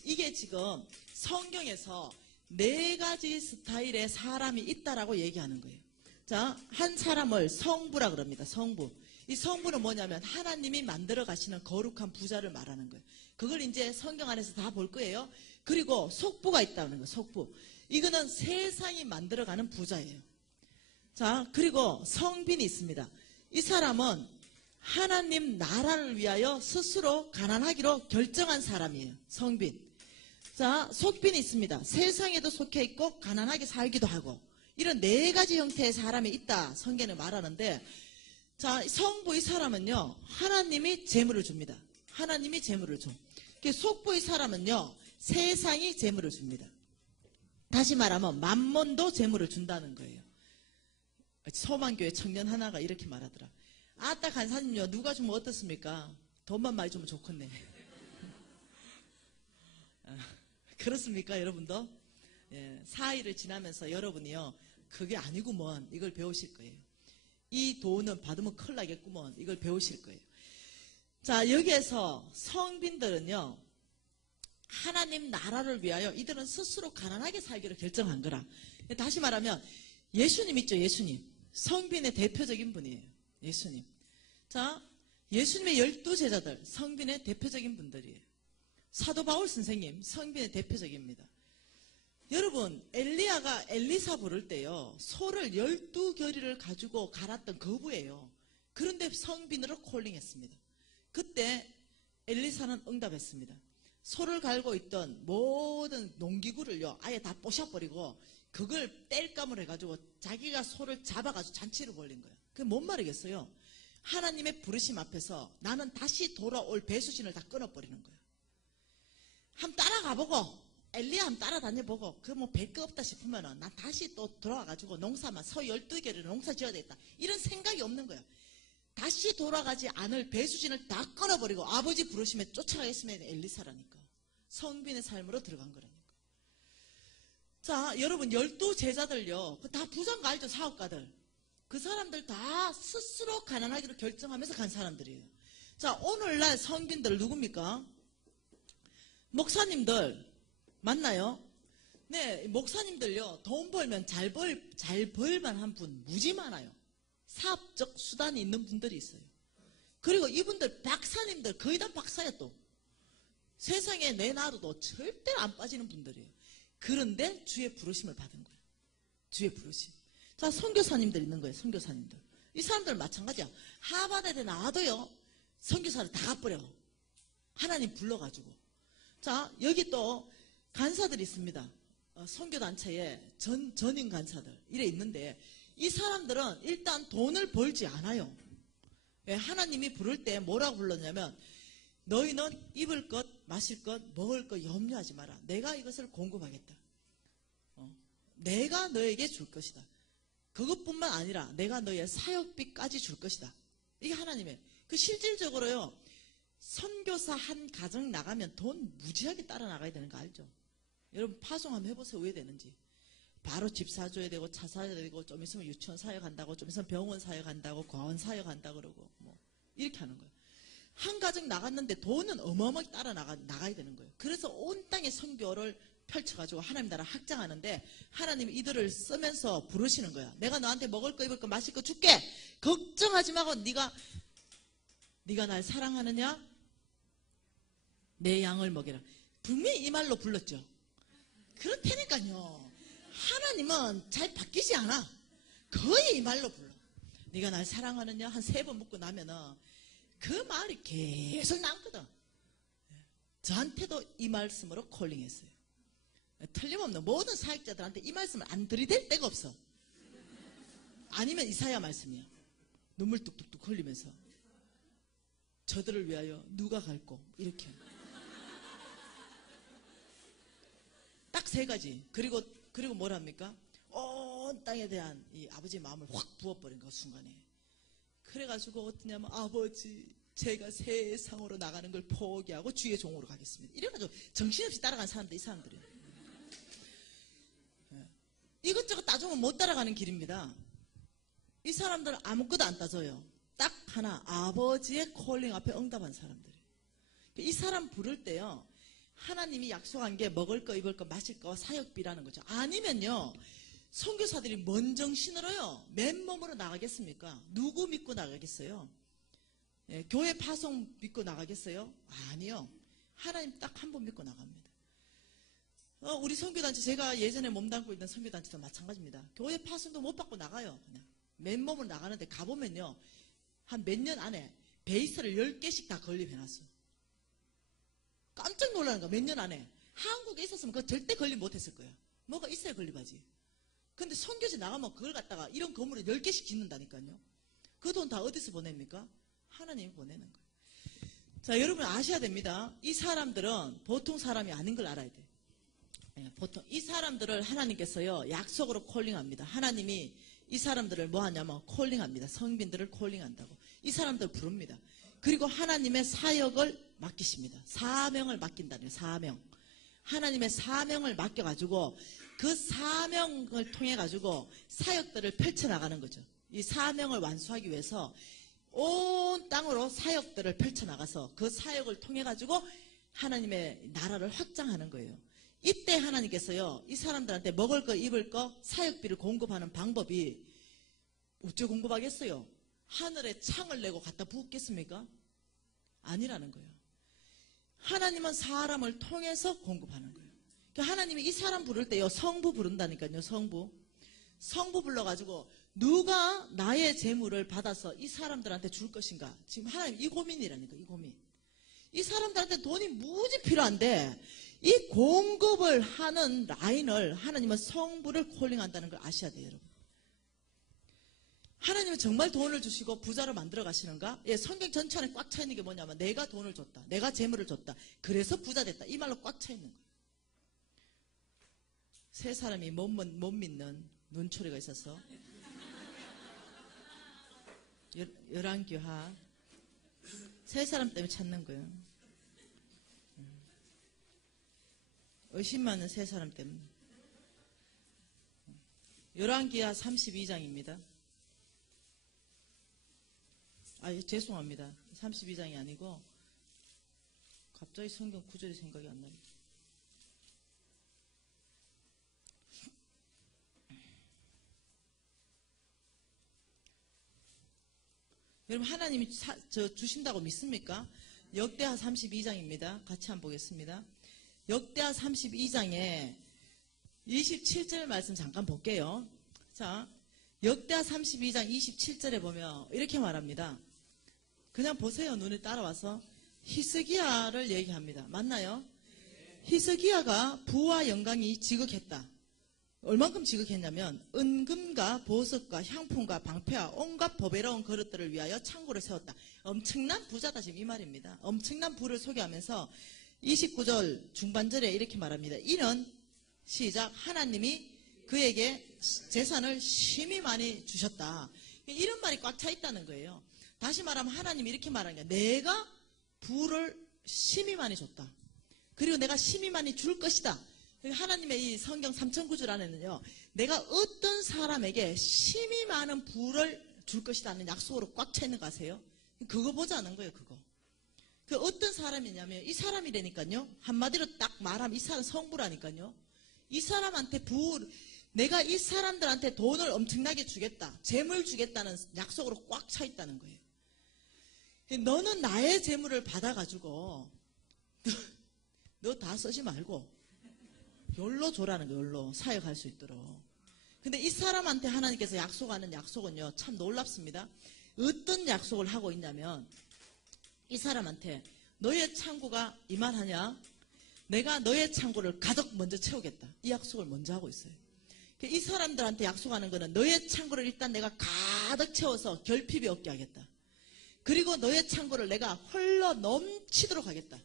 이게 지금 성경에서 4가지 스타일의 사람이 있다라고 얘기하는 거예요. 자, 한 사람을 성부라 그럽니다. 성부. 이 성부는 뭐냐면 하나님이 만들어 가시는 거룩한 부자를 말하는 거예요. 그걸 이제 성경 안에서 다 볼 거예요. 그리고 속부가 있다는 거예요. 속부. 이거는 세상이 만들어가는 부자예요. 자, 그리고 성빈이 있습니다. 이 사람은 하나님 나라를 위하여 스스로 가난하기로 결정한 사람이에요. 성빈. 자, 속빈이 있습니다. 세상에도 속해 있고 가난하게 살기도 하고 이런 4가지 형태의 사람이 있다. 성경은 말하는데, 자, 성부 이 사람은요 하나님이 재물을 줍니다. 하나님이 재물을 줘. 속부 이 사람은요 세상이 재물을 줍니다. 다시 말하면 만몬도 재물을 준다는 거예요. 소망교회 청년 하나가 이렇게 말하더라. 아따 간사님요 누가 주면 어떻습니까? 돈만 많이 주면 좋겠네. 그렇습니까 여러분도? 예, 사일을 지나면서 여러분이요 그게 아니구먼 이걸 배우실 거예요. 이 돈은 받으면 큰일 나겠구먼 이걸 배우실 거예요. 자, 여기에서 성빈들은요 하나님 나라를 위하여 이들은 스스로 가난하게 살기로 결정한 거라. 다시 말하면 예수님 있죠. 예수님 성빈의 대표적인 분이에요. 예수님. 자, 예수님의 12제자들 성빈의 대표적인 분들이에요. 사도 바울 선생님 성빈의 대표적입니다. 여러분 엘리야가 엘리사 부를 때요 소를 12겨리를 가지고 갈았던 거부예요. 그런데 성빈으로 콜링했습니다. 그때 엘리사는 응답했습니다. 소를 갈고 있던 모든 농기구를요 아예 다 부셔버리고 그걸 땔감을 해가지고 자기가 소를 잡아가지고 잔치를 벌린 거예요. 그게 뭔 말이겠어요? 하나님의 부르심 앞에서 나는 다시 돌아올 배수진을 다 끊어버리는 거예요. 한번 따라가보고 엘리야 한번 따라다녀보고 그 뭐 별 거 없다 싶으면은 난 다시 또 돌아와가지고 농사만 소 12개를 농사 지어야 되겠다 이런 생각이 없는 거예요. 다시 돌아가지 않을 배수진을 다 끊어버리고 아버지 부르심에 쫓아가겠으면 엘리사라니까. 성빈의 삶으로 들어간 거라니까. 자, 여러분 12제자들요 다 부자인 거 알죠? 사업가들. 그 사람들 다 스스로 가난하기로 결정하면서 간 사람들이에요. 자, 오늘날 성빈들 누굽니까? 목사님들 맞나요? 네, 목사님들요 돈 벌면 잘 벌만한 분 무지 많아요. 사업적 수단이 있는 분들이 있어요. 그리고 이분들 박사님들 거의 다 박사야 또. 세상에 내놔도 절대로 안 빠지는 분들이에요. 그런데 주의 부르심을 받은 거예요. 주의 부르심. 자, 선교사님들 있는 거예요. 선교사님들. 이 사람들 마찬가지야. 하버드에 나와도요 선교사를 다 갚으려. 하나님 불러가지고. 자, 여기 또 간사들이 있습니다. 선교단체에 전임 간사들 이래 있는데 이 사람들은 일단 돈을 벌지 않아요. 왜? 하나님이 부를 때 뭐라고 불렀냐면 너희는 입을 것, 마실 것, 먹을 것 염려하지 마라. 내가 이것을 공급하겠다. 내가 너에게 줄 것이다. 그것뿐만 아니라 내가 너의 사역비까지 줄 것이다. 이게 하나님의. 그 실질적으로요. 선교사 한 가정 나가면 돈 무지하게 따라 나가야 되는 거 알죠? 여러분 파송 한번 해보세요. 왜 되는지. 바로 집 사줘야 되고 차 사야 되고 좀 있으면 유치원 사역한다고 좀 있으면 병원 사역한다고 과원 사역한다고 그러고 뭐 이렇게 하는 거예요. 한 가정 나갔는데 돈은 어마어마하게 따라 나가야 되는 거예요. 그래서 온 땅에 선교를 펼쳐가지고 하나님 나라 확장하는데 하나님이 이들을 쓰면서 부르시는 거야. 내가 너한테 먹을 거 입을 거 마실 거 줄게. 걱정하지 말고 네가 날 사랑하느냐? 내 양을 먹여라. 분명히 이 말로 불렀죠. 그렇다니까요. 하나님은 잘 바뀌지 않아. 거의 이 말로 불러. 네가 날 사랑하느냐? 한 3번 묻고 나면은 그 말이 계속 남거든. 저한테도 이 말씀으로 콜링했어요. 틀림없는 모든 사역자들한테 이 말씀을 안 들이댈 데가 없어. 아니면 이사야 말씀이야. 눈물 뚝뚝뚝 흘리면서 저들을 위하여 누가 갈꼬 이렇게 딱 3가지. 그리고 뭘 합니까? 온 땅에 대한 이 아버지의 마음을 확 부어버린 그 순간에. 그래가지고 어떠냐면 아버지 제가 세상으로 나가는 걸 포기하고 주의 종으로 가겠습니다. 이래가지고 정신없이 따라간 사람들, 이 사람들이에요. 이것저것 따지면 못 따라가는 길입니다. 이 사람들은 아무것도 안 따져요. 딱 하나, 아버지의 콜링 앞에 응답한 사람들이에요. 이 사람 부를 때요, 하나님이 약속한 게 먹을 거, 입을 거, 마실 거, 사역비라는 거죠. 아니면요, 선교사들이 뭔 정신으로요, 맨몸으로 나가겠습니까? 누구 믿고 나가겠어요? 예, 교회 파송 믿고 나가겠어요? 아니요. 하나님 딱 한 번 믿고 나갑니다. 우리 선교단체, 제가 예전에 몸담고 있던 선교단체도 마찬가지입니다. 교회 파송도 못 받고 나가요. 그냥 맨몸으로 나가는데 가보면요, 한 몇 년 안에 베이스를 10개씩 다 건립해놨어. 깜짝 놀라는 거야. 몇 년 안에. 한국에 있었으면 그거 절대 건립 못했을 거야. 뭐가 있어야 건립하지. 근데 선교지 나가면 그걸 갖다가 이런 건물을 10개씩 짓는다니까요. 그 돈 다 어디서 보냅니까? 하나님이 보내는 거예요. 자, 여러분 아셔야 됩니다. 이 사람들은 보통 사람이 아닌 걸 알아야 돼요. 예, 보통 이 사람들을 하나님께서요, 약속으로 콜링합니다. 하나님이 이 사람들을 뭐 하냐면 콜링합니다. 성빈들을 콜링한다고. 이 사람들 부릅니다. 그리고 하나님의 사역을 맡기십니다. 사명을 맡긴다는 거예요. 사명. 하나님의 사명을 맡겨가지고 그 사명을 통해가지고 사역들을 펼쳐나가는 거죠. 이 사명을 완수하기 위해서 온 땅으로 사역들을 펼쳐나가서 그 사역을 통해가지고 하나님의 나라를 확장하는 거예요. 이때 하나님께서요, 이 사람들한테 먹을 거, 입을 거, 사역비를 공급하는 방법이 어째 공급하겠어요? 하늘에 창을 내고 갖다 부었겠습니까? 아니라는 거예요. 하나님은 사람을 통해서 공급하는 거예요. 그러니까 하나님이 이 사람 부를 때요, 성부 부른다니까요. 성부 불러가지고 누가 나의 재물을 받아서 이 사람들한테 줄 것인가. 지금 하나님 이 고민이라니까. 이 고민. 이 사람들한테 돈이 무지 필요한데 이 공급을 하는 라인을 하나님은 성부를 콜링한다는 걸 아셔야 돼요, 여러분. 하나님은 정말 돈을 주시고 부자로 만들어 가시는가? 예, 성경 전체 안에 꽉 차 있는 게 뭐냐면 내가 돈을 줬다. 내가 재물을 줬다. 그래서 부자 됐다. 이 말로 꽉 차 있는 거예요. 세 사람이 못 믿는 눈초리가 있어서 열왕교하 세 사람 때문에 찾는 거예요. 의심 많은 세 사람 때문에. 열왕기하 32장입니다. 죄송합니다. 32장이 아니고 갑자기 성경 구절이 생각이 안 납니다. 여러분 하나님이 주신다고 믿습니까? 역대하 32장입니다. 같이 한번 보겠습니다. 역대하 32장에 27절 말씀 잠깐 볼게요. 자, 역대하 32장 27절에 보면 이렇게 말합니다. 그냥 보세요. 눈에 따라와서. 히스기야를 얘기합니다. 맞나요? 히스기야가 부와 영광이 지극했다. 얼만큼 지극했냐면 은금과 보석과 향품과 방패와 온갖 보배로운 그릇들을 위하여 창고를 세웠다. 엄청난 부자다 지금 이 말입니다. 엄청난 부를 소개하면서 29절 중반절에 이렇게 말합니다. 이는 시작 하나님이 그에게 재산을 심히 많이 주셨다. 이런 말이 꽉 차 있다는 거예요. 다시 말하면 하나님이 이렇게 말하는 거예요. 내가 부를 심히 많이 줬다. 그리고 내가 심히 많이 줄 것이다. 하나님의 이 성경 3,009절 안에는요, 내가 어떤 사람에게 심히 많은 부를 줄 것이다 는 약속으로 꽉 차 있는 거 아세요? 그거 보자는 거예요. 그거. 그 어떤 사람이냐면 이 사람이라니까요. 한마디로 딱 말하면 이 사람 성부라니까요. 이 사람한테 내가 이 사람들한테 돈을 엄청나게 주겠다. 재물 주겠다는 약속으로 꽉 차 있다는 거예요. 너는 나의 재물을 받아가지고 너 다 쓰지 말고 열로 줘라는 거예요. 열로 사역할 수 있도록. 근데 이 사람한테 하나님께서 약속하는 약속은요, 참 놀랍습니다. 어떤 약속을 하고 있냐면 이 사람한테 너의 창고가 이만하냐? 내가 너의 창고를 가득 먼저 채우겠다. 이 약속을 먼저 하고 있어요. 이 사람들한테 약속하는 거는 너의 창고를 일단 내가 가득 채워서 결핍이 없게 하겠다. 그리고 너의 창고를 내가 헐러 넘치도록 하겠다.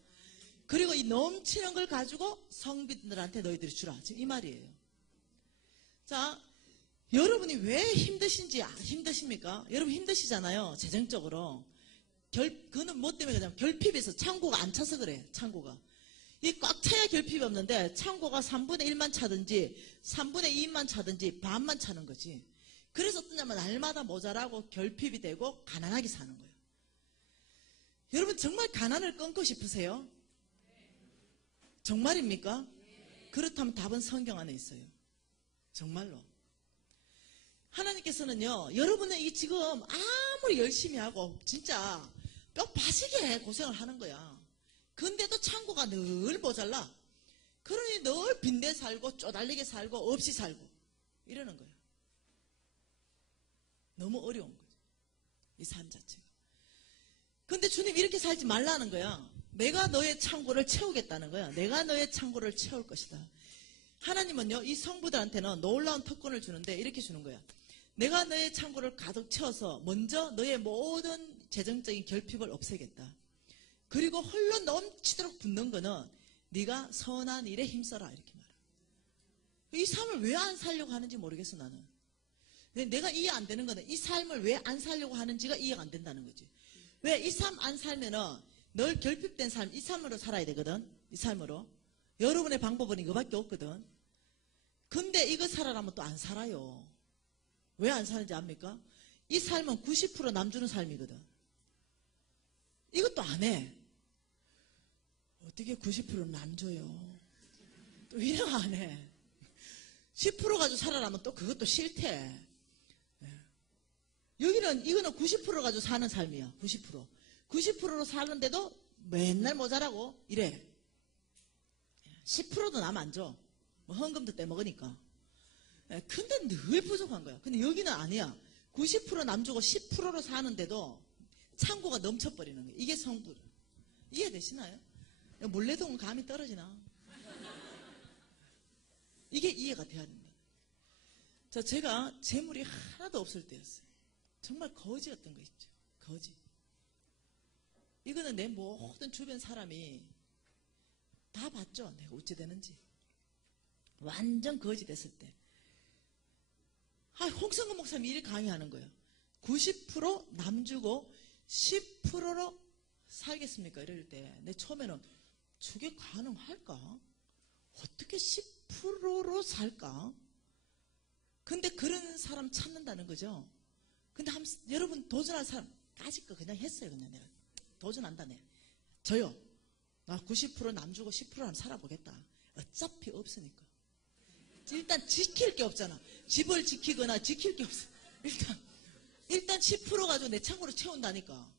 그리고 이 넘치는 걸 가지고 성빈들한테 너희들이 주라. 지금 이 말이에요. 자, 여러분이 왜 힘드십니까? 여러분 힘드시잖아요. 재정적으로. 그는 뭐 때문에 그냥 결핍에서 창고가 안 차서 그래. 창고가. 이 꽉 차야 결핍이 없는데 창고가 3분의 1만 차든지 3분의 2만 차든지 반만 차는 거지. 그래서 어떠냐면 날마다 모자라고 결핍이 되고 가난하게 사는 거예요. 여러분 정말 가난을 끊고 싶으세요? 정말입니까? 그렇다면 답은 성경 안에 있어요. 정말로. 하나님께서는요, 여러분은 이 지금 아무리 열심히 하고 진짜 뼈 빠지게 고생을 하는 거야. 근데도 창고가 늘 모자라. 그러니 늘 빈대 살고 쪼달리게 살고 없이 살고 이러는 거야. 너무 어려운 거죠. 이 삶 자체가. 근데 주님 이렇게 살지 말라는 거야. 내가 너의 창고를 채우겠다는 거야. 내가 너의 창고를 채울 것이다. 하나님은요, 이 성부들한테는 놀라운 특권을 주는데 이렇게 주는 거야. 내가 너의 창고를 가득 채워서 먼저 너의 모든 재정적인 결핍을 없애겠다. 그리고 홀로 넘치도록 붓는 거는 네가 선한 일에 힘써라 이렇게 말해. 이 삶을 왜 안 살려고 하는지 모르겠어 나는. 내가 이해 안 되는 거는 이 삶을 왜 안 살려고 하는지가 이해가 안 된다는 거지. 왜 이 삶 안 살면은 늘 결핍된 삶, 이 삶으로 살아야 되거든. 이 삶으로. 여러분의 방법은 이거밖에 없거든. 근데 이거 살아라면 또 안 살아요. 왜 안 사는지 압니까? 이 삶은 90% 남주는 삶이거든. 이것도 안 해. 어떻게 90%는 남줘요? 또 이런 안 해. 10% 가지고 살아라면 또 그것도 싫대. 이거는 90% 가지고 사는 삶이야. 90%. 90%로 사는데도 맨날 모자라고 이래. 10%도 남 안 줘. 뭐 헌금도 떼먹으니까. 근데 늘 부족한 거야. 근데 여기는 아니야. 90% 남주고 10%로 사는데도 창고가 넘쳐버리는 거야. 이게 성부. 이해되시나요? 몰래동은 감이 떨어지나? 이게 이해가 돼야 됩니다. 제가 재물이 하나도 없을 때였어요. 정말 거지 같은 거 있죠. 거지. 이거는 내 모든 주변 사람이 다 봤죠. 내가 어찌 되는지. 완전 거지 됐을 때. 홍성근 목사님이 이렇게 강의하는 거예요. 90% 남주고 10%로 살겠습니까? 이럴 때. 내 처음에는 저게 가능할까? 어떻게 10%로 살까? 근데 그런 사람 찾는다는 거죠. 근데 여러분 도전할 사람 까짓 거 그냥 했어요. 그냥 내가 도전한다네. 저요. 나 90% 남주고 10% 한번 살아보겠다. 어차피 없으니까. 일단 지킬 게 없잖아. 집을 지키거나 지킬 게 없어. 일단 10% 가지고 내 창고를 채운다니까.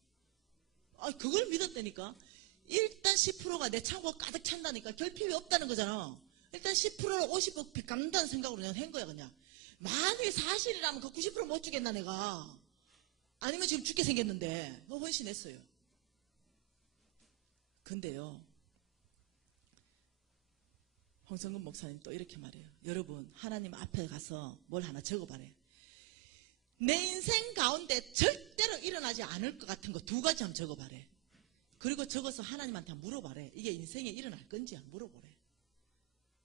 그걸 믿었다니까. 일단 10%가 내 창고가 가득 찬다니까. 결핍이 없다는 거잖아. 일단 10%로 50% 갚는다는 생각으로 그냥 한 거야 그냥. 만약에 사실이라면 그 90% 못 주겠나 내가. 아니면 지금 죽게 생겼는데 헌신했어요. 근데요, 홍성근 목사님 또 이렇게 말해요. 여러분 하나님 앞에 가서 뭘 하나 적어봐래. 내 인생 가운데 절대로 일어나지 않을 것 같은 거 2가지 한번 적어봐래. 그리고 적어서 하나님한테 물어봐래. 이게 인생에 일어날 건지 한번 물어보래.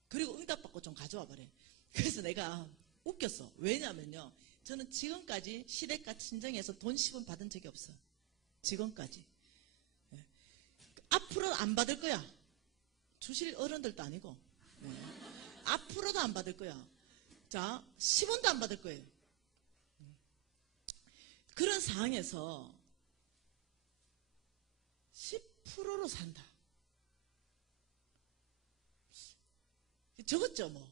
그리고 응답받고 좀 가져와 봐래. 그래서 내가 웃겼어. 왜냐면요, 저는 지금까지 시댁과 친정에서 돈 10원 받은 적이 없어. 지금까지. 앞으로 안 받을 거야. 주실 어른들도 아니고. 앞으로도 안 받을 거야. 자, 10원도 안 받을 거예요. 그런 상황에서 50%로 산다. 적었죠, 뭐.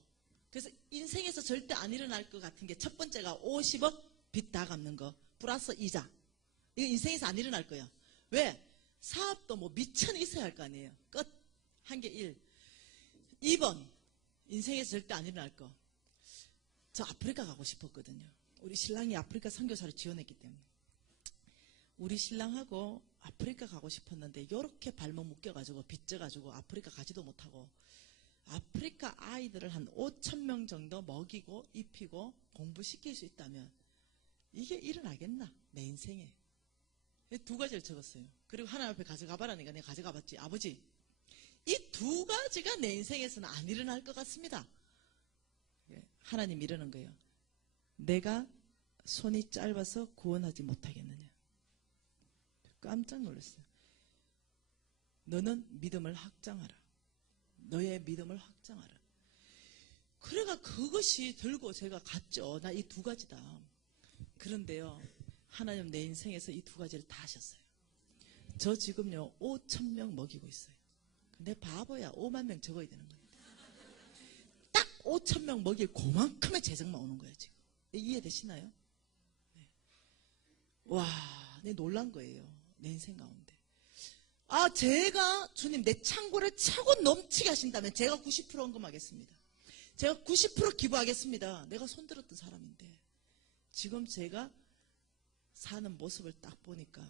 그래서 인생에서 절대 안 일어날 것 같은 게 첫 번째가 50억 빚 다 갚는 거. 플러스 이자. 이거 인생에서 안 일어날 거야. 왜? 사업도 뭐 미천 있어야 할 거 아니에요. 끝. 한 개 1. 2번. 인생에서 절대 안 일어날 거. 저 아프리카 가고 싶었거든요. 우리 신랑이 아프리카 선교사를 지원했기 때문에. 우리 신랑하고 아프리카 가고 싶었는데 요렇게 발목 묶여가지고 빚져가지고 아프리카 가지도 못하고 아프리카 아이들을 한 5,000명 정도 먹이고 입히고 공부시킬 수 있다면 이게 일어나겠나? 내 인생에. 두 가지를 적었어요. 그리고 하나님 앞에 가져가봐라니까 내가 가져가봤지. 아버지, 이 두 가지가 내 인생에서는 안 일어날 것 같습니다. 하나님 이러는 거예요. 내가 손이 짧아서 구원하지 못하겠느냐. 깜짝 놀랐어요. 너는 믿음을 확장하라. 너의 믿음을 확장하라. 그래가 그것이 들고 제가 갔죠. 나 이 두 가지다. 그런데요, 하나님 내 인생에서 이 두 가지를 다 하셨어요. 저 지금요 5,000명 먹이고 있어요. 근데 바보야. 5만 명 적어야 되는 거예요. 딱 5,000명 먹일 그만큼의 재정만 오는 거예요. 지금 이해되시나요? 네. 와, 내 놀란 거예요. 내 인생 가운데. 아, 제가 주님 내 창고를 차고 넘치게 하신다면 제가 90% 헌금하겠습니다. 제가 90% 기부하겠습니다. 내가 손들었던 사람인데 지금 제가 사는 모습을 딱 보니까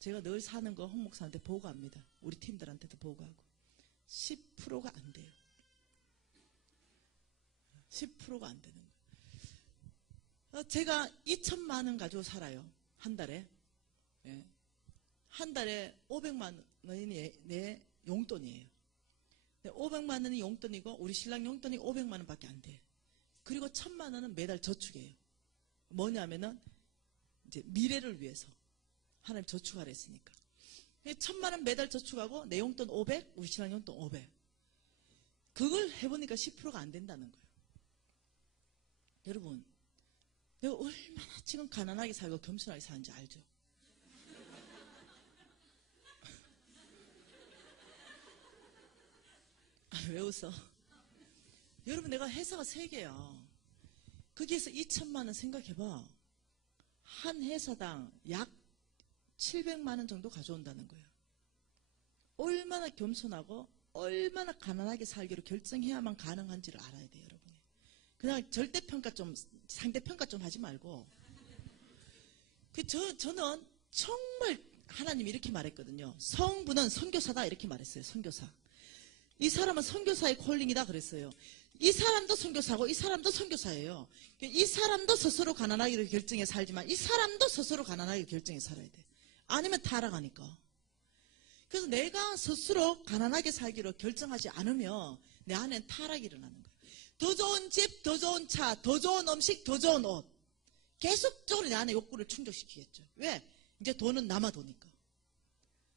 제가 늘 사는 거 홍 목사한테 보고합니다. 우리 팀들한테도 보고하고 10%가 안 돼요. 10%가 안 되는 거예요. 제가 2천만 원 가지고 살아요. 한 달에. 예. 한 달에 500만 원이 내 용돈이에요. 500만 원이 용돈이고 우리 신랑 용돈이 500만 원밖에 안 돼. 그리고 1,000만 원은 매달 저축해요. 뭐냐면은 이제 미래를 위해서 하나님 저축하라 했으니까. 1,000만 원 매달 저축하고 내 용돈 500, 우리 신랑 용돈 500. 그걸 해보니까 10%가 안 된다는 거예요. 여러분, 내가 얼마나 지금 가난하게 살고 겸손하게 사는지 알죠? 왜 웃어? 여러분, 내가 회사가 3개야. 거기에서 2천만 원 생각해봐. 한 회사당 약 700만 원 정도 가져온다는 거예요. 얼마나 겸손하고 얼마나 가난하게 살기로 결정해야만 가능한지를 알아야 돼요, 여러분이. 그냥 절대평가 좀, 상대평가 좀 하지 말고. 저는 정말 하나님이 이렇게 말했거든요. 성부는 선교사다 이렇게 말했어요. 선교사. 이 사람은 선교사의 콜링이다 그랬어요. 이 사람도 선교사고 이 사람도 선교사예요. 이 사람도 스스로 가난하기로 결정해 살지만 이 사람도 스스로 가난하기로 결정해 살아야 돼. 아니면 타락하니까. 그래서 내가 스스로 가난하게 살기로 결정하지 않으면 내 안엔 타락이 일어나는 거예요. 더 좋은 집, 더 좋은 차, 더 좋은 음식, 더 좋은 옷. 계속적으로 내 안에 욕구를 충족시키겠죠. 왜? 이제 돈은 남아도니까.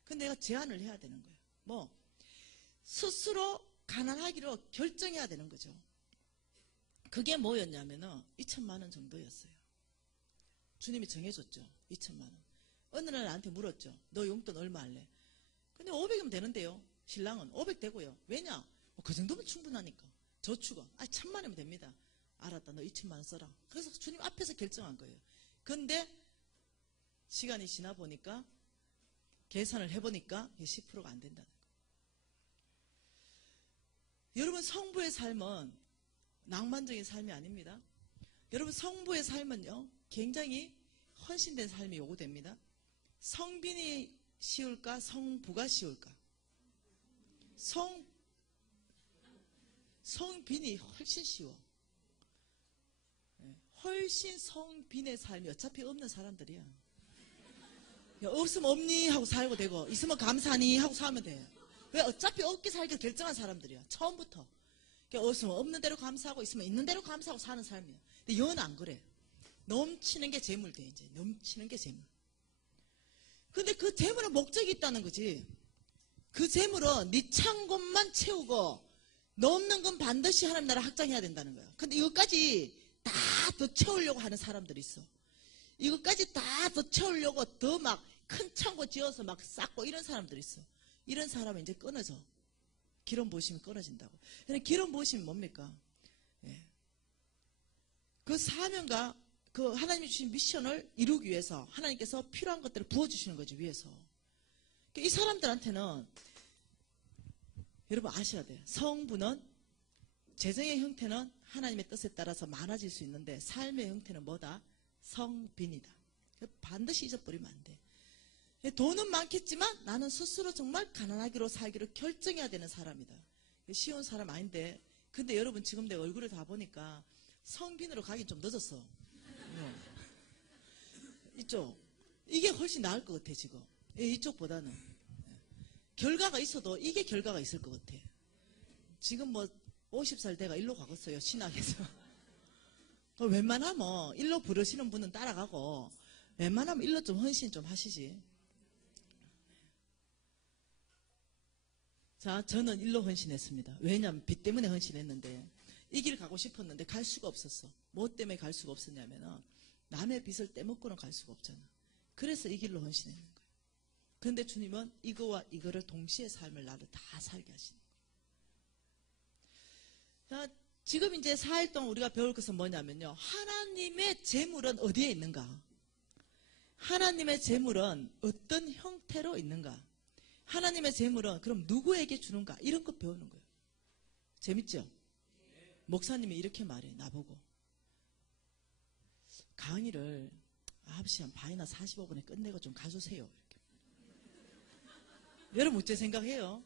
근데 내가 제한을 해야 되는 거예요. 뭐? 스스로 가난하기로 결정해야 되는 거죠. 그게 뭐였냐면은 2천만 원 정도였어요. 주님이 정해줬죠. 2천만 원. 어느 날 나한테 물었죠. 너 용돈 얼마 할래? 근데 500이면 되는데요. 신랑은 500 되고요. 왜냐? 그 정도면 충분하니까. 저축은 1,000만 원이면 됩니다. 알았다. 너 2천만 원 써라. 그래서 주님 앞에서 결정한 거예요. 근데 시간이 지나 보니까 계산을 해보니까 10%가 안 된다는 거예요. 여러분, 성부의 삶은 낭만적인 삶이 아닙니다. 여러분, 성부의 삶은요 굉장히 헌신된 삶이 요구됩니다. 성빈이 쉬울까 성부가 쉬울까? 성빈이 훨씬 쉬워. 훨씬 성빈의 삶이 어차피 없는 사람들이야. 없으면 없니 하고 살고 되고 있으면 감사니 하고 살면 돼. 왜? 어차피 없게 살기 결정한 사람들이야. 처음부터. 없으면 없는 대로 감사하고 있으면 있는 대로 감사하고 사는 삶이야. 근데 여는 안 그래. 넘치는 게 재물 돼. 이제 넘치는 게 재물. 근데 그 재물은 목적이 있다는 거지. 그 재물은 네 창고만 채우고 넘는 건 반드시 하나님 나라 확장해야 된다는 거야. 근데 이것까지 다 더 채우려고 하는 사람들이 있어. 이것까지 다 더 채우려고 더 막 큰 창고 지어서 막 쌓고 이런 사람들이 있어. 이런 사람은 이제 끊어져. 기름 부으심이 끊어진다고. 그러니까 기름 부으심이 뭡니까? 예. 그 사명과 그 하나님이 주신 미션을 이루기 위해서 하나님께서 필요한 것들을 부어주시는 거죠, 위에서. 그러니까 이 사람들한테는 여러분 아셔야 돼요. 성부는 재정의 형태는 하나님의 뜻에 따라서 많아질 수 있는데 삶의 형태는 뭐다? 성빈이다. 반드시 잊어버리면 안 돼. 돈은 많겠지만 나는 스스로 정말 가난하기로 살기로 결정해야 되는 사람이다. 쉬운 사람 아닌데 근데 여러분 지금 내 얼굴을 다 보니까 성빈으로 가긴 좀 늦었어. 이쪽 이게 훨씬 나을 것 같아 지금. 이쪽보다는 결과가 있어도 이게 결과가 있을 것 같아. 지금 뭐 50살 돼가 일로 가겠어요 신학에서. 웬만하면 일로 부르시는 분은 따라가고 웬만하면 일로 좀 헌신 좀 하시지. 자, 저는 일로 헌신했습니다. 왜냐하면 빚 때문에 헌신했는데 이 길 가고 싶었는데 갈 수가 없었어. 뭐 때문에 갈 수가 없었냐면은 남의 빚을 떼먹고는 갈 수가 없잖아. 그래서 이 길로 헌신했는 거예요. 그런데 주님은 이거와 이거를 동시에 삶을 나를 다 살게 하시는 거예요. 자, 지금 이제 4일 동안 우리가 배울 것은 뭐냐면요. 하나님의 재물은 어디에 있는가? 하나님의 재물은 어떤 형태로 있는가? 하나님의 재물은 그럼 누구에게 주는가? 이런 거 배우는 거예요. 재밌죠? 목사님이 이렇게 말해 나보고 강의를 9시 한 반이나 45분에 끝내고 좀 가주세요. 이렇게. 여러분 어째 생각해요?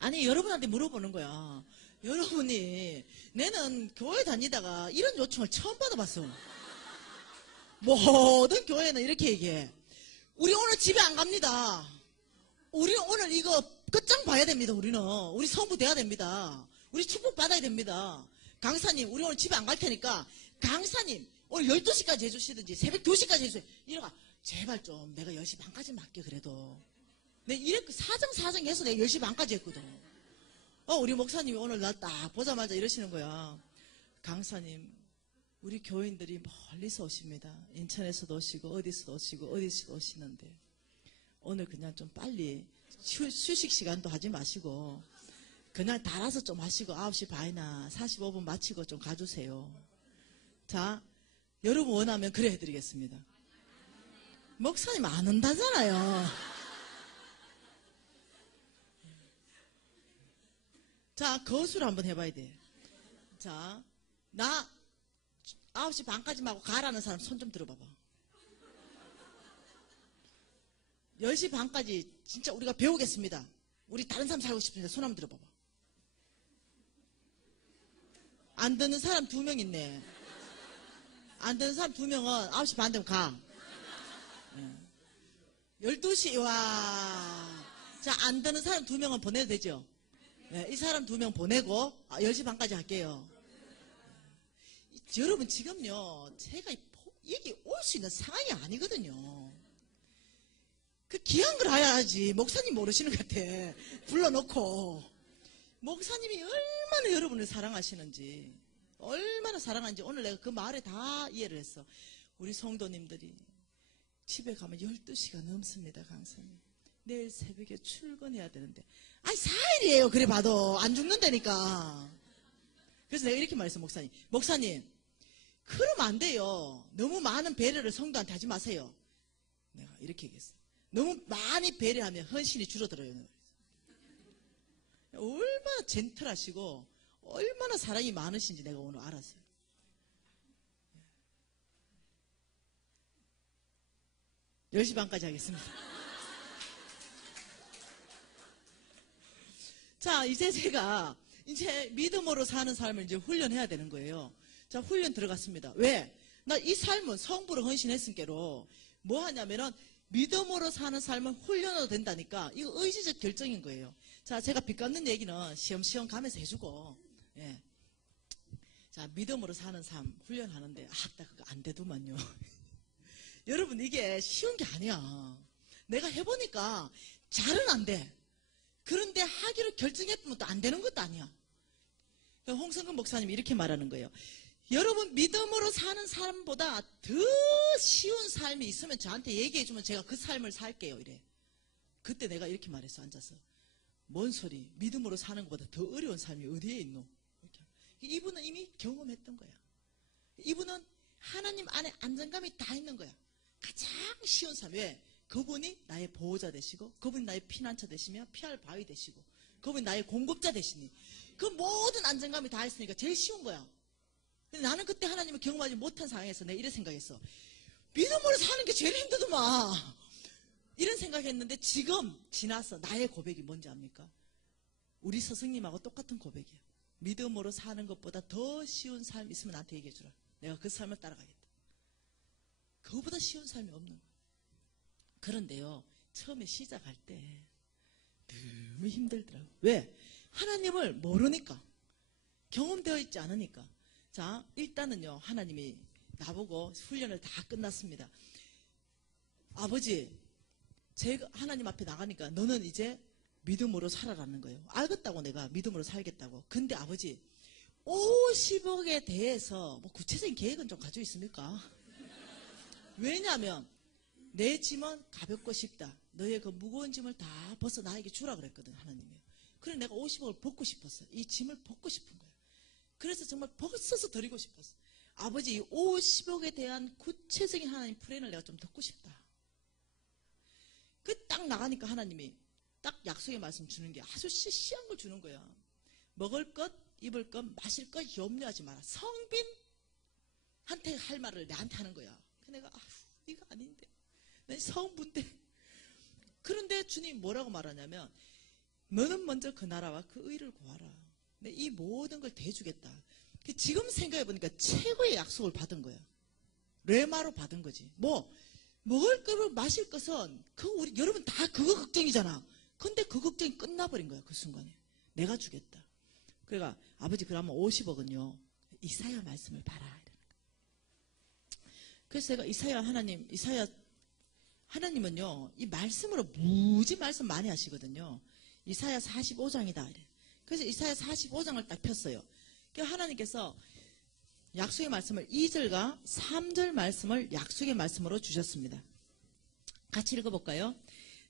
아니 여러분한테 물어보는 거야. 여러분이 내는 교회 다니다가 이런 요청을 처음 받아봤어. 모든 교회는 이렇게 얘기해. 우리 오늘 집에 안 갑니다. 우리 오늘 이거 끝장 봐야 됩니다. 우리 성부 돼야 됩니다. 우리 축복 받아야 됩니다. 강사님 우리 오늘 집에 안 갈 테니까 강사님 오늘 12시까지 해주시든지 새벽 2시까지 해주세요. 이러가 제발 좀 내가 10시 반까지 맡겨 그래도. 내가 이렇게 사정 해서 내가 10시 반까지 했거든. 우리 목사님이 오늘 나 딱 보자마자 이러시는 거야. 강사님 우리 교인들이 멀리서 오십니다. 인천에서도 오시고 어디서도 오시는데 오늘 그냥 좀 빨리 휴식 시간도 하지 마시고 그냥 달아서 좀 하시고 9시 반이나 45분 마치고 좀 가주세요. 자, 여러분 원하면 그래 해드리겠습니다. 목사님 안 온다잖아요. 자, 거수를 한번 해봐야 돼. 자, 나 9시 반까지만 하고 가라는 사람 손 좀 들어봐봐. 10시 반까지 진짜 우리가 배우겠습니다. 우리 다른 사람 살고 싶은데 손 한번 들어봐봐. 안 듣는 사람 2명 있네. 안 듣는 사람 2명은 9시 반 되면 가. 12시 와. 자, 안 듣는 사람 2명은 보내도 되죠? 이 사람 2명 보내고 10시 반까지 할게요. 여러분 지금요 제가 여기 올 수 있는 상황이 아니거든요. 그 귀한 걸 해야지. 목사님 모르시는 것 같아. 불러놓고 목사님이 얼마나 여러분을 사랑하시는지 얼마나 사랑하는지 오늘 내가 그 말에 다 이해를 했어. 우리 성도님들이 집에 가면 12시가 넘습니다. 강사님 내일 새벽에 출근해야 되는데 4일이에요. 그래 봐도 안 죽는다니까. 그래서 내가 이렇게 말했어. 목사님 그러면 안 돼요. 너무 많은 배려를 성도한테 하지 마세요. 내가 이렇게 얘기했어. 너무 많이 배려하면 헌신이 줄어들어요. 얼마나 젠틀하시고 얼마나 사랑이 많으신지 내가 오늘 알았어요. 네. 10시 반까지 하겠습니다. 자, 이제 제가 믿음으로 사는 삶을 이제 훈련해야 되는 거예요. 자, 훈련 들어갔습니다. 왜? 나 이 삶은 성부로 헌신했으니까로 뭐 하냐면은 믿음으로 사는 삶은 훈련으로 된다니까 이거 의지적 결정인 거예요. 자, 제가 빚 갚는 얘기는 시험시험 가면서 해주고, 예. 자, 믿음으로 사는 삶 훈련하는데 나 그거 안 되더만요. 여러분 이게 쉬운 게 아니야. 내가 해보니까 잘은 안 돼. 그런데 하기로 결정했으면 또 안 되는 것도 아니야. 홍성근 목사님이 이렇게 말하는 거예요. 여러분 믿음으로 사는 삶보다 더 쉬운 삶이 있으면 저한테 얘기해주면 제가 그 삶을 살게요. 이래. 그때 내가 이렇게 말했어, 앉아서. 뭔 소리? 믿음으로 사는 것보다 더 어려운 삶이 어디에 있노? 이렇게. 이분은 이미 경험했던 거야. 이분은 하나님 안에 안정감이 다 있는 거야. 가장 쉬운 삶. 왜? 그분이 나의 보호자 되시고, 그분이 나의 피난처 되시며, 피할 바위 되시고, 그분이 나의 공급자 되시니, 그 모든 안정감이 다 있으니까 제일 쉬운 거야. 근데 나는 그때 하나님을 경험하지 못한 상황에서 내가 이런 생각했어. 믿음으로 사는 게 제일 힘들더만. 이런 생각했는데 지금 지나서 나의 고백이 뭔지 압니까? 우리 스승님하고 똑같은 고백이에요. 믿음으로 사는 것보다 더 쉬운 삶 있으면 나한테 얘기해 주라. 내가 그 삶을 따라가겠다. 그거보다 쉬운 삶이 없는 거예요. 그런데요, 처음에 시작할 때 너무 힘들더라고요. 왜? 하나님을 모르니까. 경험되어 있지 않으니까. 자, 일단은요, 하나님이 나보고 훈련을 다 끝났습니다. 아버지, 제가 하나님 앞에 나가니까 너는 이제 믿음으로 살아라는 거예요. 알겠다고, 내가 믿음으로 살겠다고. 근데 아버지, 50억에 대해서 뭐 구체적인 계획은 좀 가지고 있습니까? 왜냐하면 내 짐은 가볍고 쉽다. 너의 그 무거운 짐을 다 벗어 나에게 주라 그랬거든, 하나님이. 그래서 내가 50억을 벗고 싶었어. 이 짐을 벗고 싶은 거야. 그래서 정말 벗어서 드리고 싶었어. 아버지, 이 50억에 대한 구체적인 하나님 플랜을 내가 좀 듣고 싶다. 그 딱 나가니까 하나님이 딱 약속의 말씀 주는 게 아주 시시한 걸 주는 거야. 먹을 것, 입을 것, 마실 것 염려하지 마라. 성빈한테 할 말을 내한테 하는 거야. 내가 이거 아닌데. 난 성부인데. 그런데 주님 뭐라고 말하냐면, 너는 먼저 그 나라와 그 의를 구하라. 이 모든 걸 대주겠다. 지금 생각해보니까 최고의 약속을 받은 거야. 레마로 받은 거지. 먹을 거를 마실 것은 우리 여러분 다 그거 걱정이잖아. 근데 그 걱정이 끝나버린 거야. 그 순간에 내가 주겠다. 그러니까 아버지, 그러면 50억은요 이사야 말씀을 봐라. 그래서 제가 이사야 하나님은요 이 말씀으로 무지 말씀 많이 하시거든요. 이사야 45장이다. 그래서 이사야 45장을 딱 폈어요. 그러니까 하나님께서 약속의 말씀을 2절과 3절 말씀을 약속의 말씀으로 주셨습니다. 같이 읽어볼까요?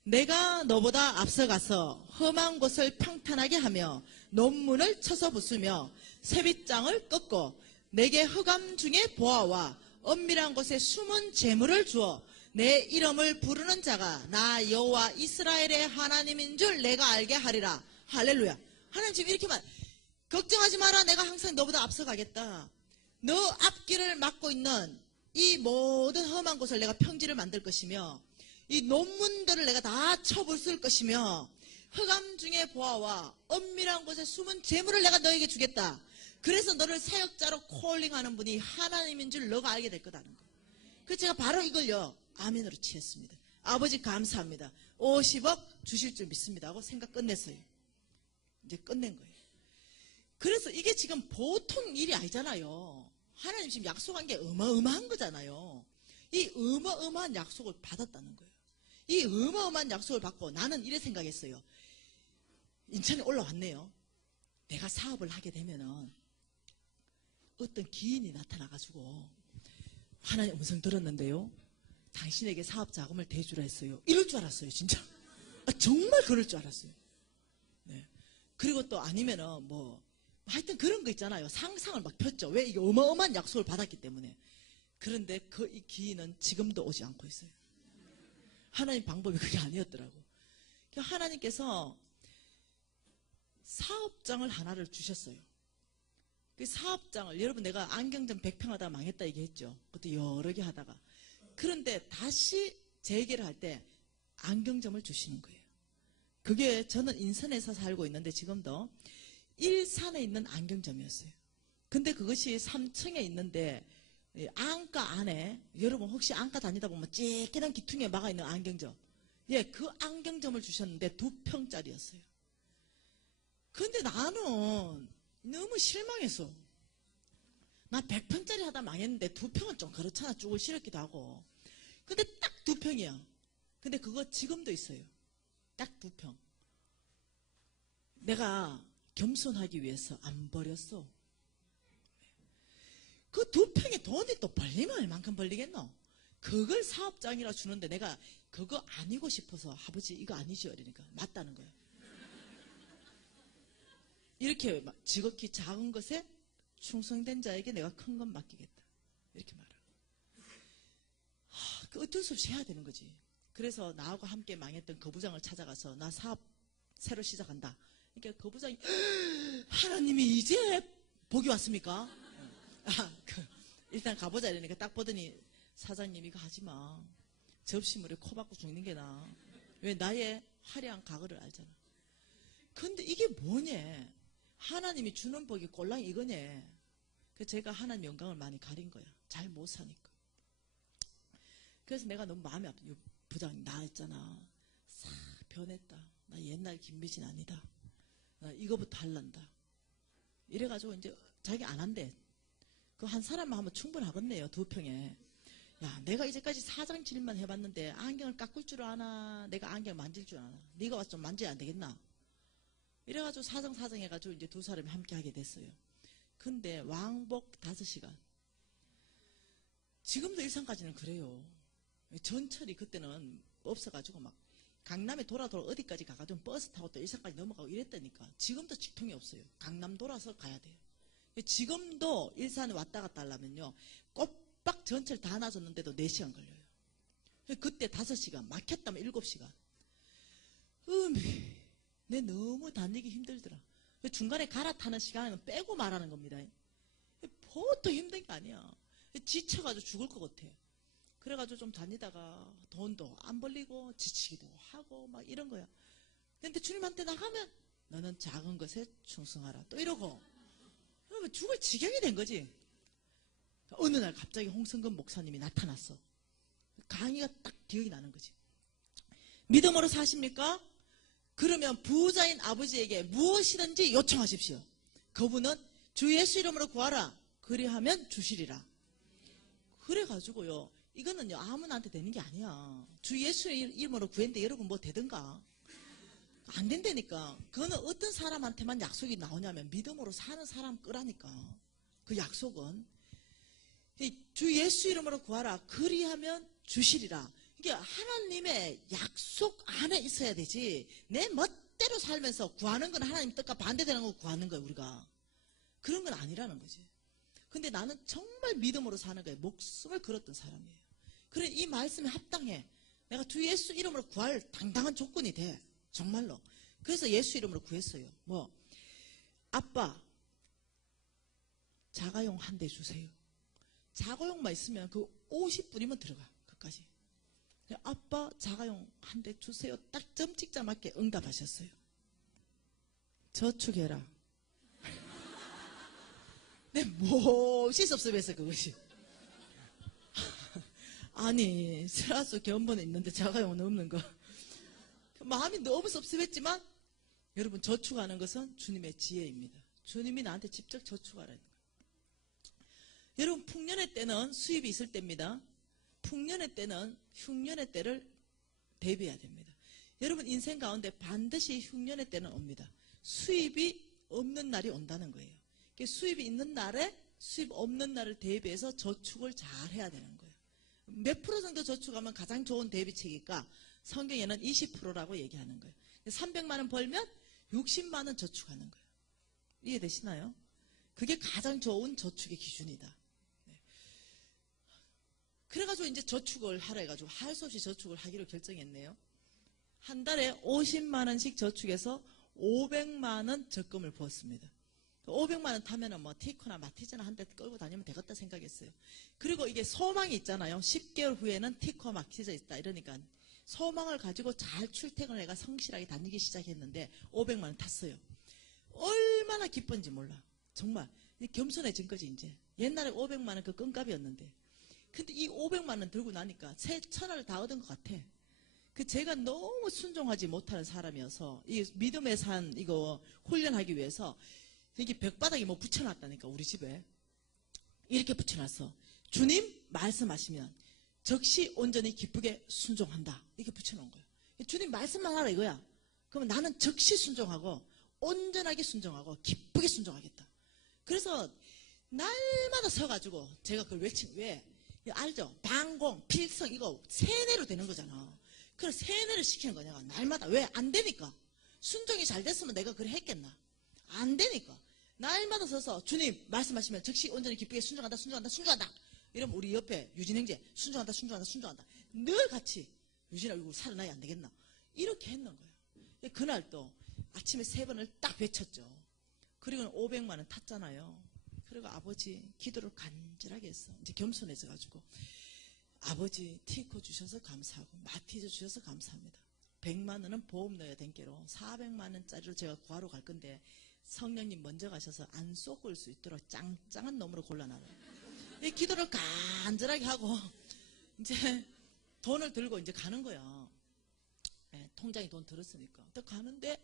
내가 너보다 앞서가서 험한 곳을 평탄하게 하며 논문을 쳐서 부수며 쇠빗장을 꺾고 내게 흑암 중에 보아와 엄밀한 곳에 숨은 재물을 주어 내 이름을 부르는 자가 나 여호와 이스라엘의 하나님인 줄 내가 알게 하리라. 할렐루야. 하나님 지금 이렇게 걱정하지 마라. 내가 항상 너보다 앞서가겠다. 너 앞길을 막고 있는 이 모든 험한 곳을 내가 평지를 만들 것이며 이 논문들을 내가 다 쳐부술 것이며 흑암 중에 보아와 엄밀한 곳에 숨은 재물을 내가 너에게 주겠다. 그래서 너를 사역자로 콜링하는 분이 하나님인 줄 너가 알게 될 거다는 거. 그래서 제가 바로 이걸요 아멘으로 취했습니다. 아버지 감사합니다. 50억 주실 줄 믿습니다 하고 생각 끝냈어요. 이제 끝낸 거예요. 그래서 이게 지금 보통 일이 아니잖아요. 하나님 지금 약속한 게 어마어마한 거잖아요. 이 어마어마한 약속을 받았다는 거예요. 이 어마어마한 약속을 받고 나는 이래 생각했어요. 인천에 올라왔네요. 내가 사업을 하게 되면은 어떤 기인이 나타나가지고 하나님 음성 들었는데요. 당신에게 사업 자금을 대주라 했어요. 이럴 줄 알았어요, 진짜. 정말 그럴 줄 알았어요. 네. 그리고 또 아니면은 하여튼 그런 거 있잖아요. 상상을 막 폈죠. 왜? 이게 어마어마한 약속을 받았기 때문에. 그런데 이 기인은 지금도 오지 않고 있어요. 하나님 방법이 그게 아니었더라고. 하나님께서 사업장을 하나를 주셨어요. 그 사업장을, 여러분 내가 안경점 100평 하다가 망했다 얘기했죠. 그것도 여러 개 하다가. 그런데 다시 재개를 할 때 안경점을 주시는 거예요. 그게 저는 인천에서 살고 있는데 지금도 일산에 있는 안경점이었어요. 근데 그것이 3층에 있는데 안가 안에, 여러분 혹시 안가 다니다 보면 찌끼난 기퉁에 막아 있는 안경점, 그 안경점을 주셨는데 2평짜리였어요. 근데 나는 너무 실망했어. 나 100평짜리 하다 망했는데 2평은 좀 그렇잖아. 쭈글 싫었기도 하고. 근데 딱 2평이야. 근데 그거 지금도 있어요. 딱 2평. 내가 겸손하기 위해서 안 버렸어. 그 2평에 돈이 또 벌리면 얼만큼 벌리겠노? 그걸 사업장이라 주는데 내가 그거 아니고 싶어서 아버지 이거 아니죠 이러니까 맞다는 거예요. 이렇게 지극히 작은 것에 충성된 자에게 내가 큰 건 맡기겠다 이렇게 말하고 그 어쩔 수 없이 해야 되는 거지. 그래서 나하고 함께 망했던 거부장을 찾아가서 나 사업 새로 시작한다. 그러니까 거부장이 하나님이 이제 복이 왔습니까? 일단 가보자 이러니까 딱 보더니 사장님 이거 하지마. 접시물에 코 박고 죽는 게 나아. 왜 나의 화려한 과거를 알잖아. 근데 이게 뭐냐. 하나님이 주는 복이 꼴랑 이거냐. 그래서 제가 하나님 영광을 많이 가린 거야. 잘 못 사니까. 그래서 내가 너무 마음이 아파. 부장 나 있잖아. 싹 변했다. 나 옛날 김미진 아니다. 나 이거부터 할란다. 이래가지고 이제 자기 안 한대. 그 한 사람만 하면 충분하겠네요. 2평에. 야, 내가 이제까지 사장 질만 해봤는데 안경을 깎을 줄 아나? 내가 안경 만질 줄 아나? 네가 와서 좀 만져야 안 되겠나? 이래가지고 사장 해가지고 이제 2사람이 함께 하게 됐어요. 근데 왕복 5시간. 지금도 일산까지는 그래요. 전철이 그때는 없어가지고 막 강남에 돌아 어디까지 가가지고 버스 타고 또 일산까지 넘어가고 이랬다니까. 지금도 직통이 없어요. 강남 돌아서 가야 돼요. 지금도 일산에 왔다 갔다 하려면요. 꼬박 전철 다 놔줬는데도 4시간 걸려요. 그때 5시간, 막혔다면 7시간. 내 너무 다니기 힘들더라. 중간에 갈아타는 시간은 빼고 말하는 겁니다. 보통 힘든 게 아니야. 지쳐가지고 죽을 것 같아. 그래가지고 좀 다니다가 돈도 안 벌리고 지치기도 하고 막 이런 거야. 근데 주님한테 나가면 너는 작은 것에 충성하라. 또 이러고. 그러면 죽을 지경이 된 거지. 어느 날 갑자기 홍성근 목사님이 나타났어. 강의가 딱 기억이 나는 거지. 믿음으로 사십니까? 그러면 부자인 아버지에게 무엇이든지 요청하십시오. 그분은 주 예수 이름으로 구하라. 그리하면 주시리라. 그래가지고요. 이거는요 아무나한테 되는 게 아니야. 주 예수 이름으로 구했는데 여러분 뭐 되든가. 안 된다니까. 그거는 어떤 사람한테만 약속이 나오냐면 믿음으로 사는 사람 끄라니까. 그 약속은 주 예수 이름으로 구하라. 그리하면 주시리라. 이게 하나님의 약속 안에 있어야 되지. 내 멋대로 살면서 구하는 건 하나님 뜻과 반대되는 거 구하는 거야 우리가. 그런 건 아니라는 거지. 근데 나는 정말 믿음으로 사는 거야. 목숨을 걸었던 사람이에요. 그래 이 말씀에 합당해. 내가 주 예수 이름으로 구할 당당한 조건이 돼. 정말로. 그래서 예수 이름으로 구했어요. 뭐 아빠 자가용 한 대 주세요. 자가용만 있으면 그 50불이면 들어가. 그까지. 아빠 자가용 한 대 주세요. 딱 점 찍자 맞게 응답하셨어요. 저축해라. 내 몹시 섭섭했어 그것이. 아니 세라수 견본에 있는데 자가용은 없는 거. 마음이 너무 섭섭했지만 여러분 저축하는 것은 주님의 지혜입니다. 주님이 나한테 직접 저축하라는 거예요. 여러분 풍년의 때는 수입이 있을 때입니다. 풍년의 때는 흉년의 때를 대비해야 됩니다. 여러분 인생 가운데 반드시 흉년의 때는 옵니다. 수입이 없는 날이 온다는 거예요. 수입이 있는 날에 수입 없는 날을 대비해서 저축을 잘 해야 되는 거예요. 몇 프로 정도 저축하면 가장 좋은 대비책일까? 성경에는 20%라고 얘기하는 거예요. 300만 원 벌면 60만 원 저축하는 거예요. 이해되시나요? 그게 가장 좋은 저축의 기준이다. 네. 그래가지고 이제 저축을 하라 해가지고 할 수 없이 저축을 하기로 결정했네요. 한 달에 50만 원씩 저축해서 500만 원 적금을 부었습니다. 500만 원 타면은 뭐 티코나 마티즈나 한 대 끌고 다니면 되겠다 생각했어요. 그리고 이게 소망이 있잖아요. 10개월 후에는 티코 마티즈 있다. 이러니까 소망을 가지고 잘 출퇴근을 해가 성실하게 다니기 시작했는데 500만 원 탔어요. 얼마나 기쁜지 몰라. 정말 겸손해진 거지 이제. 옛날에 500만 원 그 껌값이었는데. 근데 이 500만 원 들고 나니까 새 천을 다 얻은 것 같아. 그 제가 너무 순종하지 못하는 사람이어서 이 믿음의 산 이거 훈련하기 위해서 이게 벽바닥에 뭐 붙여놨다니까 우리 집에. 이렇게 붙여놨어. 주님 말씀하시면 적시 온전히 기쁘게 순종한다. 이렇게 붙여놓은 거예요. 주님 말씀만 하라 이거야. 그러면 나는 적시 순종하고 온전하게 순종하고 기쁘게 순종하겠다. 그래서 날마다 서가지고 제가 그걸 외치는 왜? 이거 알죠? 방공, 필성 이거 세뇌로 되는 거잖아. 그래서 세뇌를 시키는 거냐. 날마다. 왜? 안 되니까. 순종이 잘 됐으면 내가 그래 했겠나. 안 되니까. 날마다 서서 주님 말씀하시면 즉시 온전히 기쁘게 순종한다, 순종한다, 순종한다. 이러면 우리 옆에 유진 형제 순종한다, 순종한다, 순종한다. 늘 같이 유진아 이거 살아나야 안 되겠나. 이렇게 했는 거예요. 그날 또 아침에 3번을 딱 외쳤죠. 그리고는 500만 원 탔잖아요. 그리고 아버지 기도를 간절하게 했어. 이제 겸손해져가지고 아버지 티코 주셔서 감사하고 마티즈 주셔서 감사합니다. 100만 원은 보험 넣어야 된 게로 400만 원짜리로 제가 구하러 갈 건데 성령님 먼저 가셔서 안 쏟을 수 있도록 짱짱한 놈으로 골라놔라. 이 기도를 간절하게 하고 이제 돈을 들고 이제 가는 거야. 네, 통장에 돈 들었으니까. 또 가는데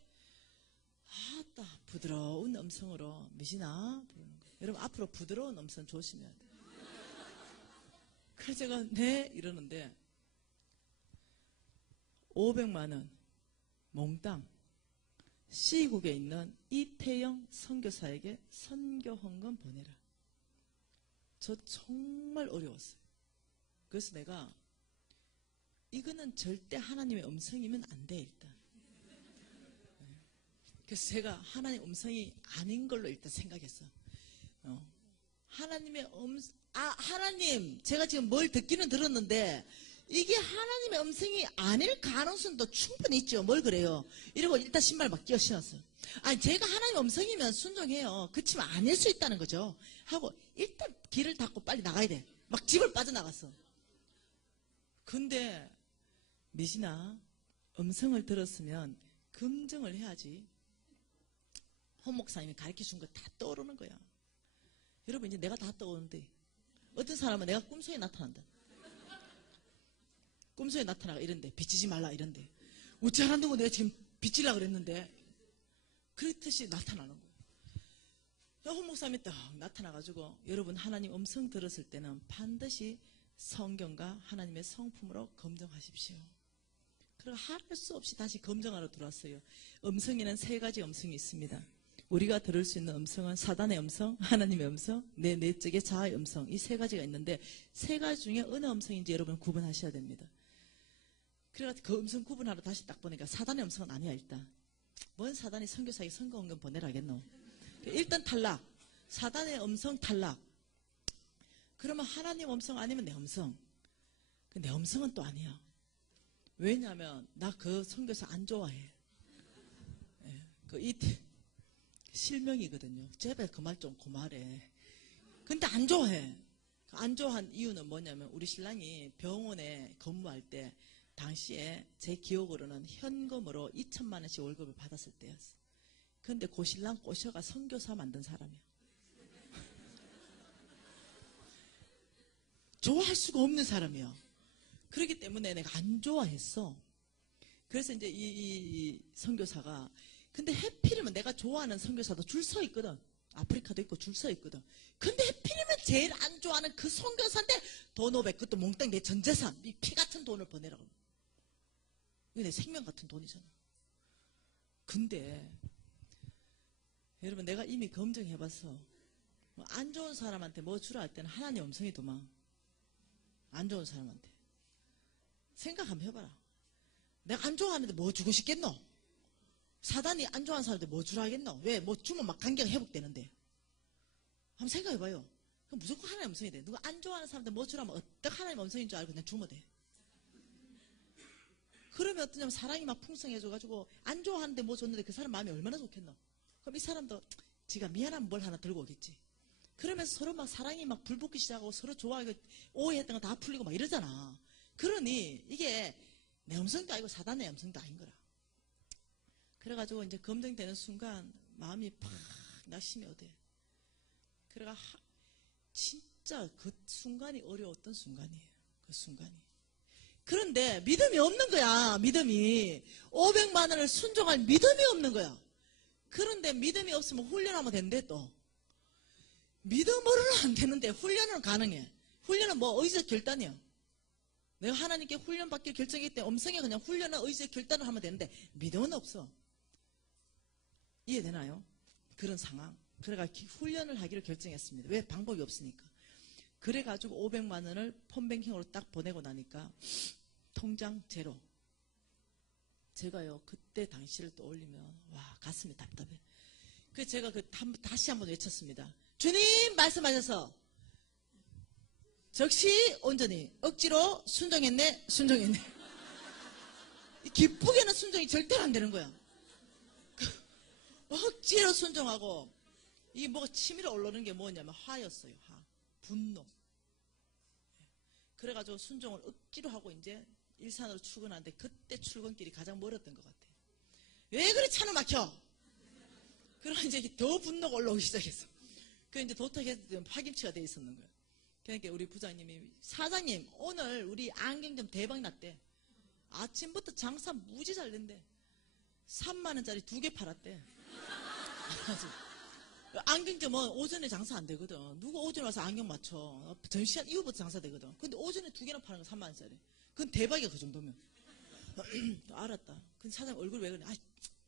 아따 부드러운 음성으로 미진아 부르는 거야. 여러분 앞으로 부드러운 음성 조심해야 돼. 그래서 제가 네 이러는데 500만 원 몽땅 C국에 있는 이태영 선교사에게 선교 헌금 보내라. 저 정말 어려웠어요. 그래서 내가 이거는 절대 하나님의 음성이면 안 돼 일단. 그래서 제가 하나님의 음성이 아닌 걸로 일단 생각했어. 하나님의 하나님 제가 지금 뭘 듣기는 들었는데 이게 하나님의 음성이 아닐 가능성도 충분히 있죠. 뭘 그래요. 이러고 일단 신발 막 끼워 신었어요. 아니 제가 하나님의 음성이면 순종해요. 그치만 아닐 수 있다는 거죠. 하고 일단 길을 닫고 빨리 나가야 돼. 막 집을 빠져나갔어. 근데 미신아 음성을 들었으면 검증을 해야지. 헌 목사님이 가르쳐준 거 다 떠오르는 거야. 여러분 이제 내가 다 떠오르는데 어떤 사람은 내가 꿈속에 나타난다. 꿈속에 나타나가 이런데 비치지 말라 이런데 어찌 하란다고 내가 지금 비치려고 그랬는데 그렇듯이 나타나는 거예요. 헌 목사님이 딱 나타나가지고 여러분 하나님 음성 들었을 때는 반드시 성경과 하나님의 성품으로 검증하십시오. 그리고 할 수 없이 다시 검증하러 들어왔어요. 음성에는 3가지 음성이 있습니다. 우리가 들을 수 있는 음성은 사단의 음성, 하나님의 음성, 내 내적의 자아의 음성 이 3가지가 있는데 3가지 중에 어느 음성인지 여러분 구분하셔야 됩니다. 그래가지고 그 음성 구분하러 다시 딱 보니까 사단의 음성은 아니야 일단. 뭔 사단이 선교사에게 선거헌금 보내라 하겠노. 일단 탈락. 사단의 음성 탈락. 그러면 하나님 음성 아니면 내 음성. 내 음성은 또 아니야. 왜냐하면 나 그 선교사 안 좋아해. 실명이거든요. 제발 그 말 좀 그만해. 근데 안 좋아해. 안 좋아한 이유는 뭐냐면 우리 신랑이 병원에 근무할 때 당시에 제 기억으로는 현금으로 2천만 원씩 월급을 받았을 때였어. 근데 그 신랑 꼬셔가 선교사 만든 사람이야. 좋아할 수가 없는 사람이야. 그렇기 때문에 내가 안 좋아했어. 그래서 이제 이 선교사가 근데 해필이면 내가 좋아하는 선교사도 줄 서 있거든. 아프리카도 있고 줄 서 있거든. 근데 해필이면 제일 안 좋아하는 그 선교사인데 돈 500 그것도 몽땅 내 전 재산 이 피 같은 돈을 보내라고. 이거 내 생명 같은 돈이잖아. 근데 여러분 내가 이미 검증해봤어. 안 좋은 사람한테 뭐 주라 할 때는 하나님 음성이더만. 안 좋은 사람한테. 생각 한번 해봐라. 내가 안 좋아하는데 뭐 주고 싶겠노? 사단이 안 좋아하는 사람한테 뭐 주라 하겠노? 왜? 뭐 주면 막 관계가 회복되는데. 한번 생각해봐요. 그럼 무조건 하나님 음성이 돼. 누가 안 좋아하는 사람한테 뭐 주라면 어떻게 하나님 음성인 줄 알고 그냥 주면 돼. 그러면 어떠냐면 사랑이 막 풍성해져가지고 안 좋아하는데 뭐 줬는데 그 사람 마음이 얼마나 좋겠노? 그럼 이 사람도 지가 미안한 뭘 하나 들고 오겠지. 그러면서 서로 막 사랑이 막 불붙기 시작하고 서로 좋아하고 오해했던 거 다 풀리고 막 이러잖아. 그러니 이게 내 음성도 아니고 사단의 음성도 아닌 거라. 그래가지고 이제 검증되는 순간 마음이 팍 낙심이 오대. 그래가 진짜 그 순간이 어려웠던 순간이에요. 그 순간이. 그런데 믿음이 없는 거야. 믿음이. 500만 원을 순종할 믿음이 없는 거야. 그런데 믿음이 없으면 훈련하면 된대 또. 믿음으로는 안 되는데 훈련은 가능해. 훈련은 뭐 의지적 결단이야. 내가 하나님께 훈련받길 결정했기 때문에 음성에 그냥 훈련은 의지적 결단을 하면 되는데 믿음은 없어. 이해되나요? 그런 상황. 그래가 훈련을 하기로 결정했습니다. 왜? 방법이 없으니까. 그래가지고 500만 원을 폰뱅킹으로 딱 보내고 나니까 통장 제로. 제가요 그때 당시를 떠올리면 와 가슴이 답답해. 그래서 제가 다시 한번 외쳤습니다. 주님 말씀하셔서 적시 온전히 억지로 순종했네. 기쁘게는 순종이 절대로 안 되는 거야. 억지로 순종하고 이게 뭐가 치밀어 올라오는 게 뭐냐면 화였어요. 화. 분노. 그래가지고 순종을 억지로 하고 이제 일산으로 출근하는데 그때 출근길이 가장 멀었던 것 같아요. 왜 그리 차는 막혀? 그러면 이제 더 분노가 올라오기 시작했어. 그 이제 도착했을 때 파김치가 돼 있었는 거예요. 그러니까 우리 부장님이 사장님 오늘 우리 안경점 대박 났대. 아침부터 장사 무지 잘 된대. 3만 원짜리 2개 팔았대. 안경점은 오전에 장사 안 되거든. 누가 오전에 와서 안경 맞춰. 전시한 이후부터 장사 되거든. 근데 오전에 2개나 파는 거 3만 원짜리. 그건 대박이야 그 정도면. 알았다. 근데 사장님 얼굴 왜 그래?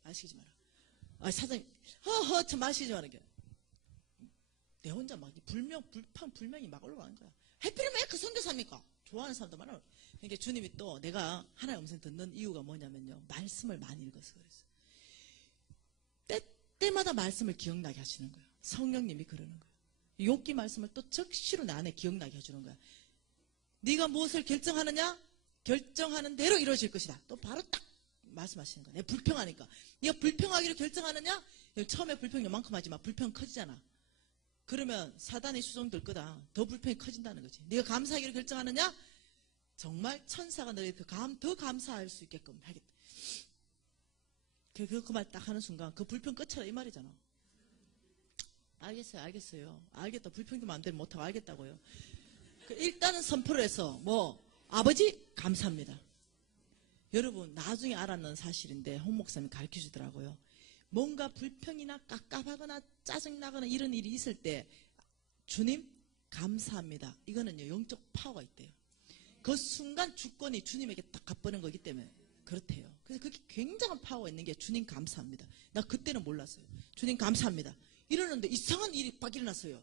마시지 마라. 사장님 허허 참 마시지 마라. 내 혼자 막 불명이 막 올라가는 거야. 해필이면 왜 그 선교사입니까? 좋아하는 사람도 많아. 그러니까 주님이 또 내가 하나의 음성 듣는 이유가 뭐냐면요. 말씀을 많이 읽어서 그랬어. 때마다 말씀을 기억나게 하시는 거예요. 성령님이 그러는 거예요. 욥기 말씀을 또 적시로 내 안에 기억나게 해주는 거야. 네가 무엇을 결정하느냐? 결정하는 대로 이루어질 것이다. 또 바로 딱 말씀하시는 거야. 내가 불평하니까. 네가 불평하기로 결정하느냐? 처음에 불평 요만큼 하지 마. 불평 커지잖아. 그러면 사단의 수종될 거다. 더 불평이 커진다는 거지. 네가 감사하기로 결정하느냐? 정말 천사가 너희 더 감사할 수 있게끔 하겠다. 그 말 딱 하는 순간 그 불평 끝이라 이 말이잖아. 알겠어요. 알겠다. 불평도 마음대로 못하고 알겠다고요. 일단은 선포를 해서 아버지 감사합니다. 여러분 나중에 알았는 사실인데 홍 목사님이 가르쳐주더라고요. 뭔가 불평이나 깝깝하거나 짜증나거나 이런 일이 있을 때 주님 감사합니다. 이거는요 영적 파워가 있대요. 그 순간 주권이 주님에게 딱 갚는 거기 때문에 그렇대요. 그래서 그게 굉장한 파워가 있는 게 주님 감사합니다. 나 그때는 몰랐어요. 주님 감사합니다. 이러는데 이상한 일이 막 일어났어요.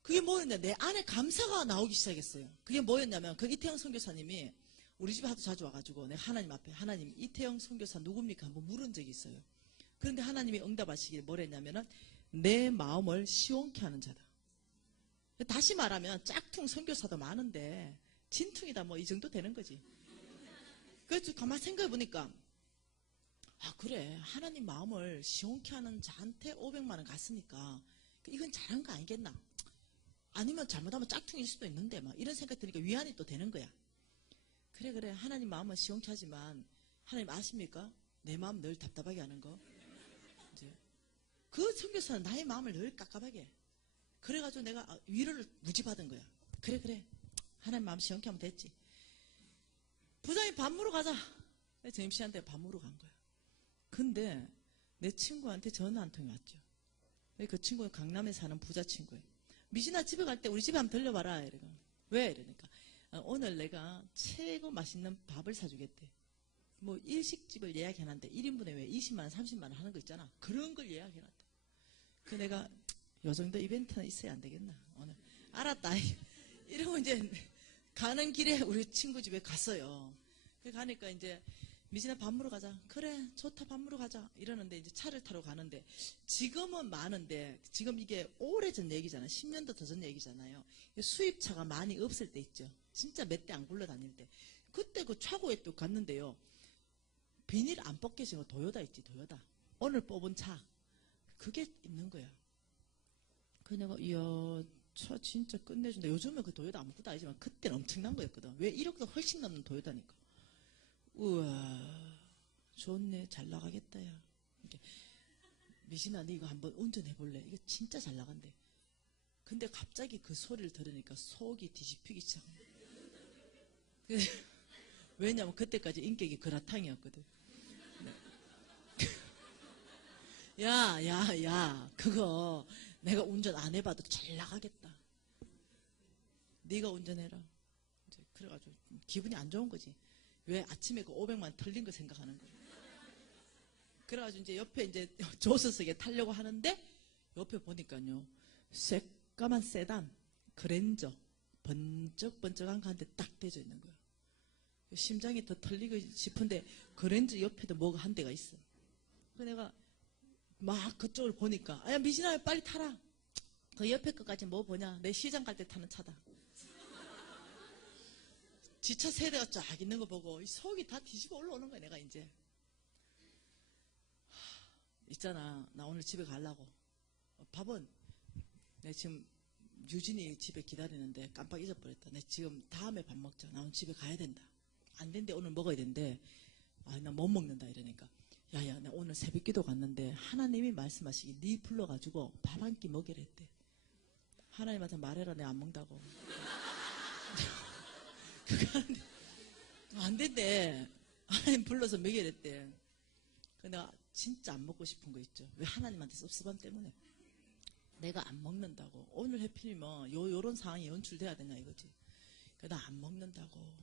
그게 뭐였냐? 내 안에 감사가 나오기 시작했어요. 그게 뭐였냐면 그 이태영 선교사님이 우리 집에 하도 자주 와가지고 내가 하나님 앞에 하나님 이태영 선교사 누굽니까? 한번 물은 적이 있어요. 그런데 하나님이 응답하시길 뭐랬냐면은 내 마음을 시원케 하는 자다. 다시 말하면 짝퉁 선교사도 많은데 진퉁이다 이 정도 되는 거지. 그래서 가만히 생각해 보니까 그래 하나님 마음을 시원케 하는 자한테 500만 원 갔으니까 이건 잘한 거 아니겠나? 아니면 잘못하면 짝퉁일 수도 있는데 이런 생각 드니까 위안이 또 되는 거야. 그래 하나님 마음은 시원케 하지만 하나님 아십니까? 내 마음 늘 답답하게 하는 거. 이제 그 선교사는 나의 마음을 늘 깝깝하게 해. 그래가지고 내가 위로를 무지 받은 거야. 그래 하나님 마음 시원케 하면 됐지. 부장님 밥 먹으러 가자. 점심시간대 밥 먹으러 간 거야. 근데 내 친구한테 전화 한 통이 왔죠. 그 친구는 강남에 사는 부자 친구예요. 미진아 집에 갈 때 우리 집에 한번 들려봐라. 이러고. 왜? 이러니까 오늘 내가 최고 맛있는 밥을 사주겠대. 일식집을 예약해놨는데 1인분에 왜 20만 원 30만 원 하는 거 있잖아. 그런 걸 예약해놨대. 그 내가 요 정도 이벤트는 있어야 안 되겠나 오늘. 알았다. 이러고 이제 가는 길에 우리 친구 집에 갔어요. 그 가니까 이제 미진아 밥 먹으러 가자. 그래 좋다 밥 먹으러 가자. 이러는데 이제 차를 타러 가는데 지금은 많은데 지금 이게 오래전 얘기잖아요. 10년도 더 전 얘기잖아요. 수입차가 많이 없을 때 있죠. 진짜 몇 대 안 굴러다닐 때. 그때 그 차고에 또 갔는데요. 비닐 안 벗겨진 거 도요타 있지 도요타. 오늘 뽑은 차. 그게 있는 거야. 그 내가 이야 차 진짜 끝내준다. 요즘은 그 도요타 아무것도 아니지만 그때는 엄청난 거였거든. 왜 1억도 훨씬 넘는 도요타니까. 우와 좋네 잘 나가겠다 야. 미진아 너 이거 한번 운전해볼래? 이거 진짜 잘 나간대. 근데 갑자기 그 소리를 들으니까 속이 뒤집히기 시작한 거야. 왜냐면 그때까지 인격이 그라탕이었거든. 야 그거 내가 운전 안 해봐도 잘 나가겠다. 네가 운전해라. 이제 그래가지고 기분이 안 좋은 거지. 왜 아침에 그 500만 원 털린 거 생각하는 거야. 그래가지고 이제 옆에 이제 조수석에 타려고 하는데 옆에 보니까요 새까만 세단 그랜저 번쩍번쩍한 가운데 딱 대져 있는 거야. 심장이 더 털리고 싶은데 그 렌즈 옆에도 뭐가 한 대가 있어. 그래서 내가 막 그쪽을 보니까 야 미진아 빨리 타라. 그 옆에 것까지 뭐 보냐. 내 시장 갈 때 타는 차다. 지차 세대가 쫙 있는 거 보고 이 속이 다 뒤집어 올라오는 거야. 내가 이제 있잖아. 나 오늘 집에 가려고. 밥은 내 지금 유진이 집에 기다리는데 깜빡 잊어버렸다. 내 지금 다음에 밥 먹자. 나 오늘 집에 가야 된다. 안 된대. 오늘 먹어야 된대. 아, 나 못 먹는다. 이러니까 야야 나 오늘 새벽기도 갔는데 하나님이 말씀하시기 네 불러가지고 밥 한 끼 먹이랬대. 하나님한테 말해라. 내가 안 먹는다고. 그거 안 된대. 하나님 불러서 먹이랬대. 내가 진짜 안 먹고 싶은 거 있죠. 왜 하나님한테 섭섭함 때문에. 내가 안 먹는다고. 오늘 해필이면 요런 상황이 연출돼야 되냐 이거지. 나 안 먹는다고.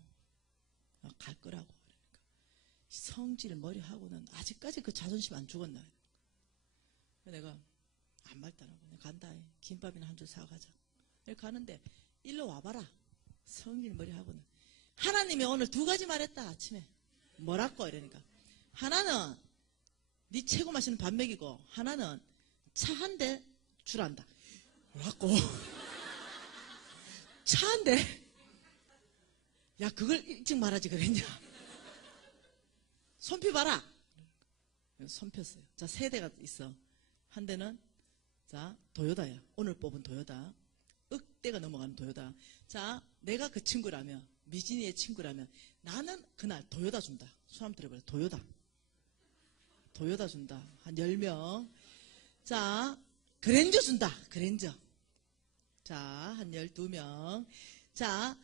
갈 거라고. 그러니까. 성질 머리하고는 아직까지 그 자존심 안 죽었나. 내가 안 말다라고. 간다. 김밥이나 한 줄 사가자. 이렇게 가는데 일로 와봐라. 성질 머리하고는. 하나님이 오늘 두 가지 말했다. 아침에. 뭐라고 이러니까. 하나는 네 최고 맛있는 밥 먹이고 하나는 차 한 대 주란다. 뭐라고? 차 한 대? 야 그걸 일찍 말하지 그랬냐? 손 펴봐라. 손 폈어요. 자, 세 대가 있어. 한 대는 자 도요다야. 오늘 뽑은 도요다. 억대가 넘어가는 도요다. 자, 내가 그 친구라면 미진이의 친구라면 나는 그날 도요다 준다. 손 한번 들어봐요. 도요다. 도요다 준다. 한 10명. 자, 그랜저 준다. 그랜저. 자, 한 12명. 자,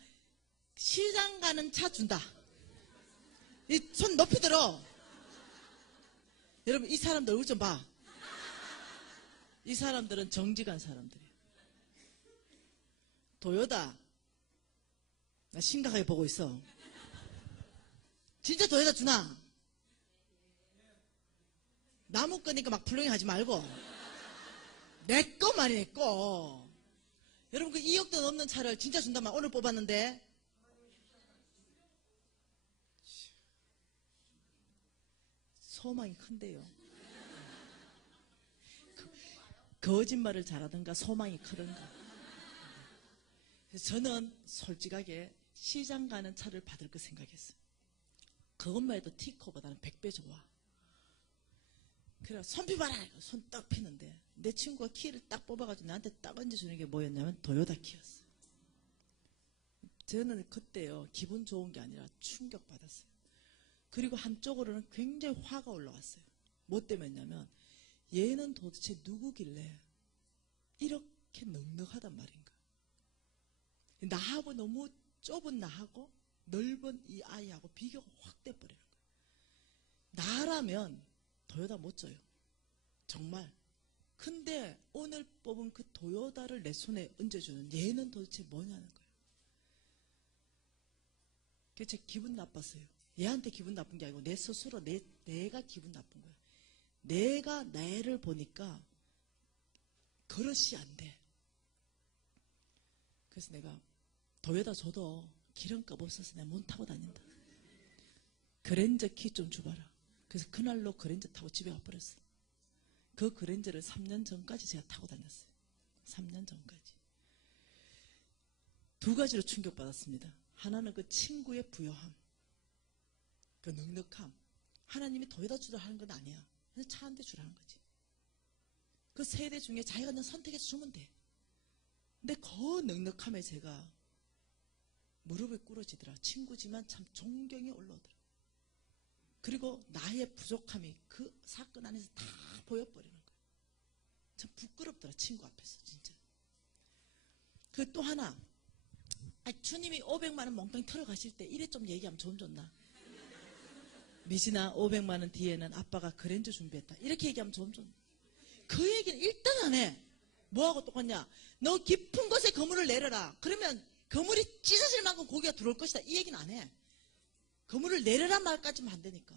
시장 가는 차 준다. 이 손 높이 들어. 여러분, 이 사람들 얼굴 좀 봐. 이 사람들은 정직한 사람들이에요. 도요다. 나 심각하게 보고 있어. 진짜 도요다 주나? 나무 거니까 막 불렁이 하지 말고. 내 거 말이야, 내 거. 여러분, 그 2억도 넘는 차를 진짜 준단 말 오늘 뽑았는데. 소망이 큰데요. 거짓말을 잘하든가 소망이 크든가. 그래서 저는 솔직하게 시장 가는 차를 받을 거 생각했어요. 그것만 해도 티커보다는 100배 좋아. 그래 손 펴봐라. 손 딱 피는데 내 친구가 키를 딱 뽑아가지고 나한테 딱 얹어주는 게 뭐였냐면 도요다 키였어요. 저는 그때요 기분 좋은 게 아니라 충격받았어요. 그리고 한쪽으로는 굉장히 화가 올라왔어요. 뭐 때문이냐면 얘는 도대체 누구길래 이렇게 넉넉하단 말인가. 나하고 너무 좁은 나하고 넓은 이 아이하고 비교가 확 돼버리는 거예요. 나라면 도요다 못 줘요. 정말. 근데 오늘 뽑은 그 도요다를 내 손에 얹어주는 얘는 도대체 뭐냐는 거예요. 그래서 제 기분 나빴어요. 얘한테 기분 나쁜 게 아니고 내 스스로 내가 기분 나쁜 거예요. 내가 나를 보니까 그릇이 안 돼. 그래서 내가 도요다 줘도 기름값 없어서 내가 못 타고 다닌다. 그랜저 키 좀 줘봐라. 그래서 그날로 그랜저 타고 집에 와버렸어요. 그 그랜저를 3년 전까지 제가 타고 다녔어요. 3년 전까지. 두 가지로 충격받았습니다. 하나는 그 친구의 부요함, 그 넉넉함. 하나님이 도요다 주라 하는 건 아니야. 그래서 차 한 대 주라는 거지. 그 세 대 중에 자기가 그냥 선택해서 주면 돼. 근데 그 넉넉함에 제가 무릎을 꿇어지더라. 친구지만 참 존경이 올라오더라. 그리고 나의 부족함이 그 사건 안에서 다 보여버리는 거예요. 참 부끄럽더라. 친구 앞에서 진짜. 그 또 하나. 주님이 500만 원 몽땅 털어가실 때 이래 좀 얘기하면 좀 좋나? 미진아 500만 원 뒤에는 아빠가 그랜저 준비했다. 이렇게 얘기하면 좀 좋나? 그 얘기는 일단 안 해. 뭐하고 똑같냐? 너 깊은 곳에 그물을 내려라. 그러면 그물이 찢어질 만큼 고기가 들어올 것이다. 이 얘기는 안 해. 그물을 내려란 말까지만 안 되니까.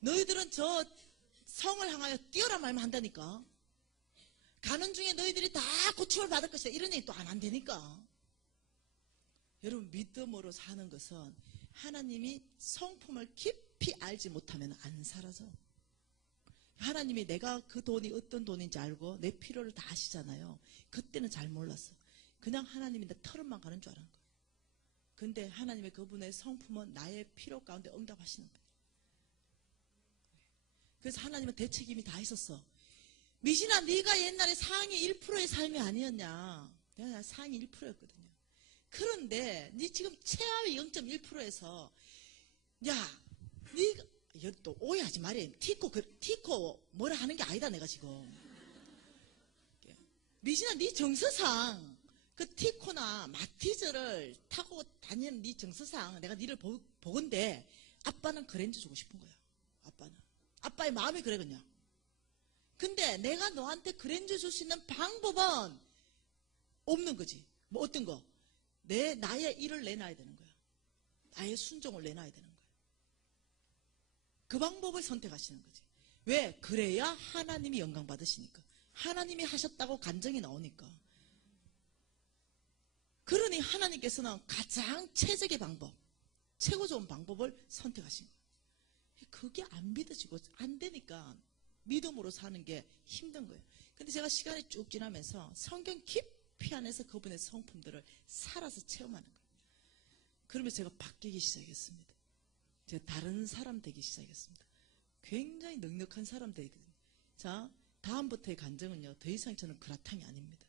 너희들은 저 성을 향하여 뛰어라 말만 한다니까. 가는 중에 너희들이 다 고침을 받을 것이다. 이런 얘기 또 안 한다니까. 여러분, 믿음으로 사는 것은 하나님이 성품을 깊이 알지 못하면 안 사라져. 하나님이 내가 그 돈이 어떤 돈인지 알고 내 필요를 다 아시잖아요. 그때는 잘 몰랐어. 그냥 하나님이 내 털은만 가는 줄 알았는 거예요. 근데 하나님의 그분의 성품은 나의 필요 가운데 응답하시는 거예요. 그래서 하나님은 대책임이 다 있었어. 미신아, 네가 옛날에 상위 1%의 삶이 아니었냐. 내가 상위 1%였거든요. 그런데 네 지금 최하위 0.1%에서 야, 네가 또 오해하지 말해. 티코 뭐라 하는 게 아니다 내가 지금. 미신아, 네 정서상 그 티코나 마티즈를 타고 다니는 네 정서상 내가 니를 보건데 아빠는 그랜저 주고 싶은 거야. 아빠의 마음이 그래거든요. 근데 내가 너한테 그랜저 줄 수 있는 방법은 없는 거지. 뭐 어떤 거? 나의 일을 내놔야 되는 거야. 나의 순종을 내놔야 되는 거야. 그 방법을 선택하시는 거지. 왜? 그래야 하나님이 영광 받으시니까. 하나님이 하셨다고 간증이 나오니까. 그러니 하나님께서는 가장 최적의 방법, 최고 좋은 방법을 선택하신 거예요. 그게 안 믿어지고 안 되니까 믿음으로 사는 게 힘든 거예요. 근데 제가 시간이 쭉 지나면서 성경 깊이 안에서 그분의 성품들을 살아서 체험하는 거예요. 그러면 제가 바뀌기 시작했습니다. 제가 다른 사람 되기 시작했습니다. 굉장히 넉넉한 사람 되거든요. 자, 다음부터의 간증은요, 더 이상 저는 그라탕이 아닙니다.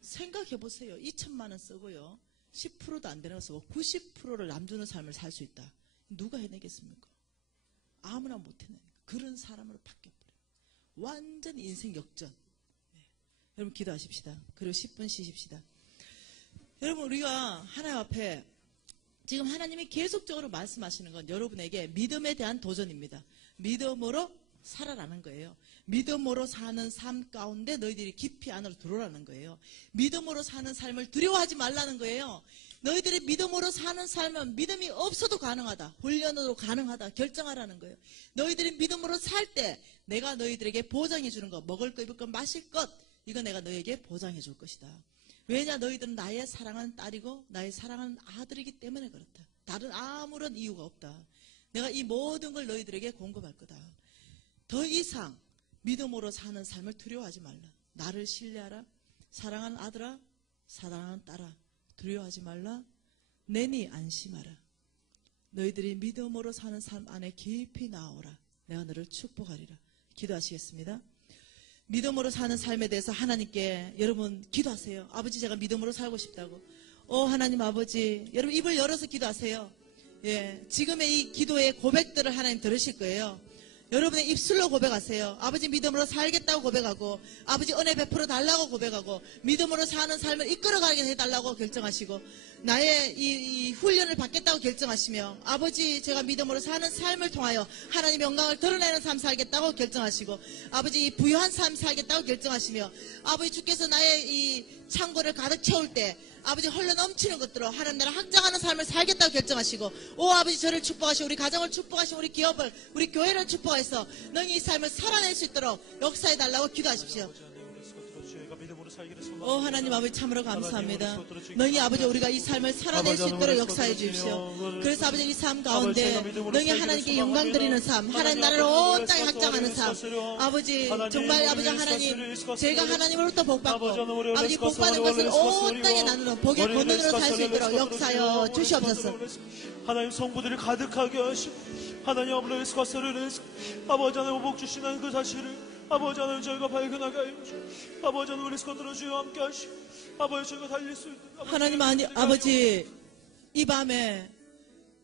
생각해 보세요. 2천만 원 쓰고요, 10%도 안 되는 거 쓰고 90%를 남주는 삶을 살 수 있다. 누가 해내겠습니까? 아무나 못 해내니까. 그런 사람으로 바뀌어버려요. 완전히 인생 역전. 네. 여러분 기도하십시다. 그리고 10분 쉬십시다. 여러분, 우리가 하나님 앞에 지금 하나님이 계속적으로 말씀하시는 건 여러분에게 믿음에 대한 도전입니다. 믿음으로 살아라는 거예요. 믿음으로 사는 삶 가운데 너희들이 깊이 안으로 들어오라는 거예요. 믿음으로 사는 삶을 두려워하지 말라는 거예요. 너희들이 믿음으로 사는 삶은 믿음이 없어도 가능하다. 훈련으로 가능하다. 결정하라는 거예요. 너희들이 믿음으로 살 때 내가 너희들에게 보장해 주는 것, 먹을 것, 입을 것, 마실 것, 이거 내가 너희에게 보장해 줄 것이다. 왜냐? 너희들은 나의 사랑하는 딸이고 나의 사랑하는 아들이기 때문에 그렇다. 다른 아무런 이유가 없다. 내가 이 모든 걸 너희들에게 공급할 거다. 더 이상 믿음으로 사는 삶을 두려워하지 말라. 나를 신뢰하라. 사랑하는 아들아, 사랑하는 딸아, 두려워하지 말라. 내니 안심하라. 너희들이 믿음으로 사는 삶 안에 깊이 나오라. 내가 너를 축복하리라. 기도하시겠습니다. 믿음으로 사는 삶에 대해서 하나님께 여러분 기도하세요. 아버지, 제가 믿음으로 살고 싶다고. 하나님 아버지, 여러분 입을 열어서 기도하세요. 예, 지금의 이 기도의 고백들을 하나님 들으실 거예요. 여러분의 입술로 고백하세요. 아버지, 믿음으로 살겠다고 고백하고, 아버지 은혜 베풀어 달라고 고백하고, 믿음으로 사는 삶을 이끌어가게 해달라고 결정하시고, 나의 이 훈련을 받겠다고 결정하시며, 아버지, 제가 믿음으로 사는 삶을 통하여 하나님의 영광을 드러내는 삶 살겠다고 결정하시고, 아버지, 이 부유한 삶 살겠다고 결정하시며, 아버지, 주께서 나의 이 창고를 가득 채울 때 아버지 흘러 넘치는 것들로 하나님 나라 확장하는 삶을 살겠다고 결정하시고, 아버지, 저를 축복하시고 우리 가정을 축복하시고 우리 기업을, 우리 교회를 축복해서 너희 이 삶을 살아낼 수 있도록 역사해 달라고 기도하십시오. 하나님 아버지, 참으로 감사합니다. 너희 아버지, 우리가 이 삶을 살아낼 수 있도록 역사해 주십시오. 그래서 아버지, 이 삶 가운데 너희 하나님께 영광 드리는 삶, 하나님 나라를 온 땅에 확장하는 삶, 아버지, 정말 아버지 하나님, 제가 하나님으로부터 복받고 아버지 복받은 것을 온 땅에 나누는 복의 권능으로 살 수 있도록 역사하여 주시옵소서. 하나님, 성부들을 가득하게 하시고 하나님 아버지, 아버지 하나님 복 주시는 그 사실을 아버지 하나님 저희가 발견하게 하여 주시고, 아버지 하나님 우리 스쿼트로 주여 함께 하시고, 아버지 저희가 달릴 수 있는 하나님 아버지, 이 밤에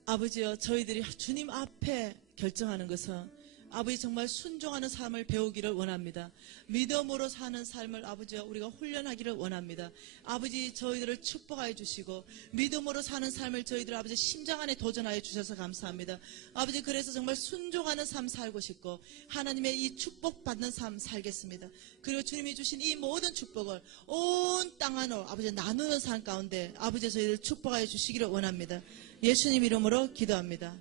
아버지여, 저희들이 주님 앞에 결정하는 것은 아버지 정말 순종하는 삶을 배우기를 원합니다. 믿음으로 사는 삶을 아버지여 우리가 훈련하기를 원합니다. 아버지, 저희들을 축복하여 주시고 믿음으로 사는 삶을 저희들 아버지 심장 안에 도전하여 주셔서 감사합니다. 아버지, 그래서 정말 순종하는 삶 살고 싶고 하나님의 이 축복받는 삶 살겠습니다. 그리고 주님이 주신 이 모든 축복을 온 땅 안으로 아버지 나누는 삶 가운데 아버지 저희들 축복하여 주시기를 원합니다. 예수님 이름으로 기도합니다.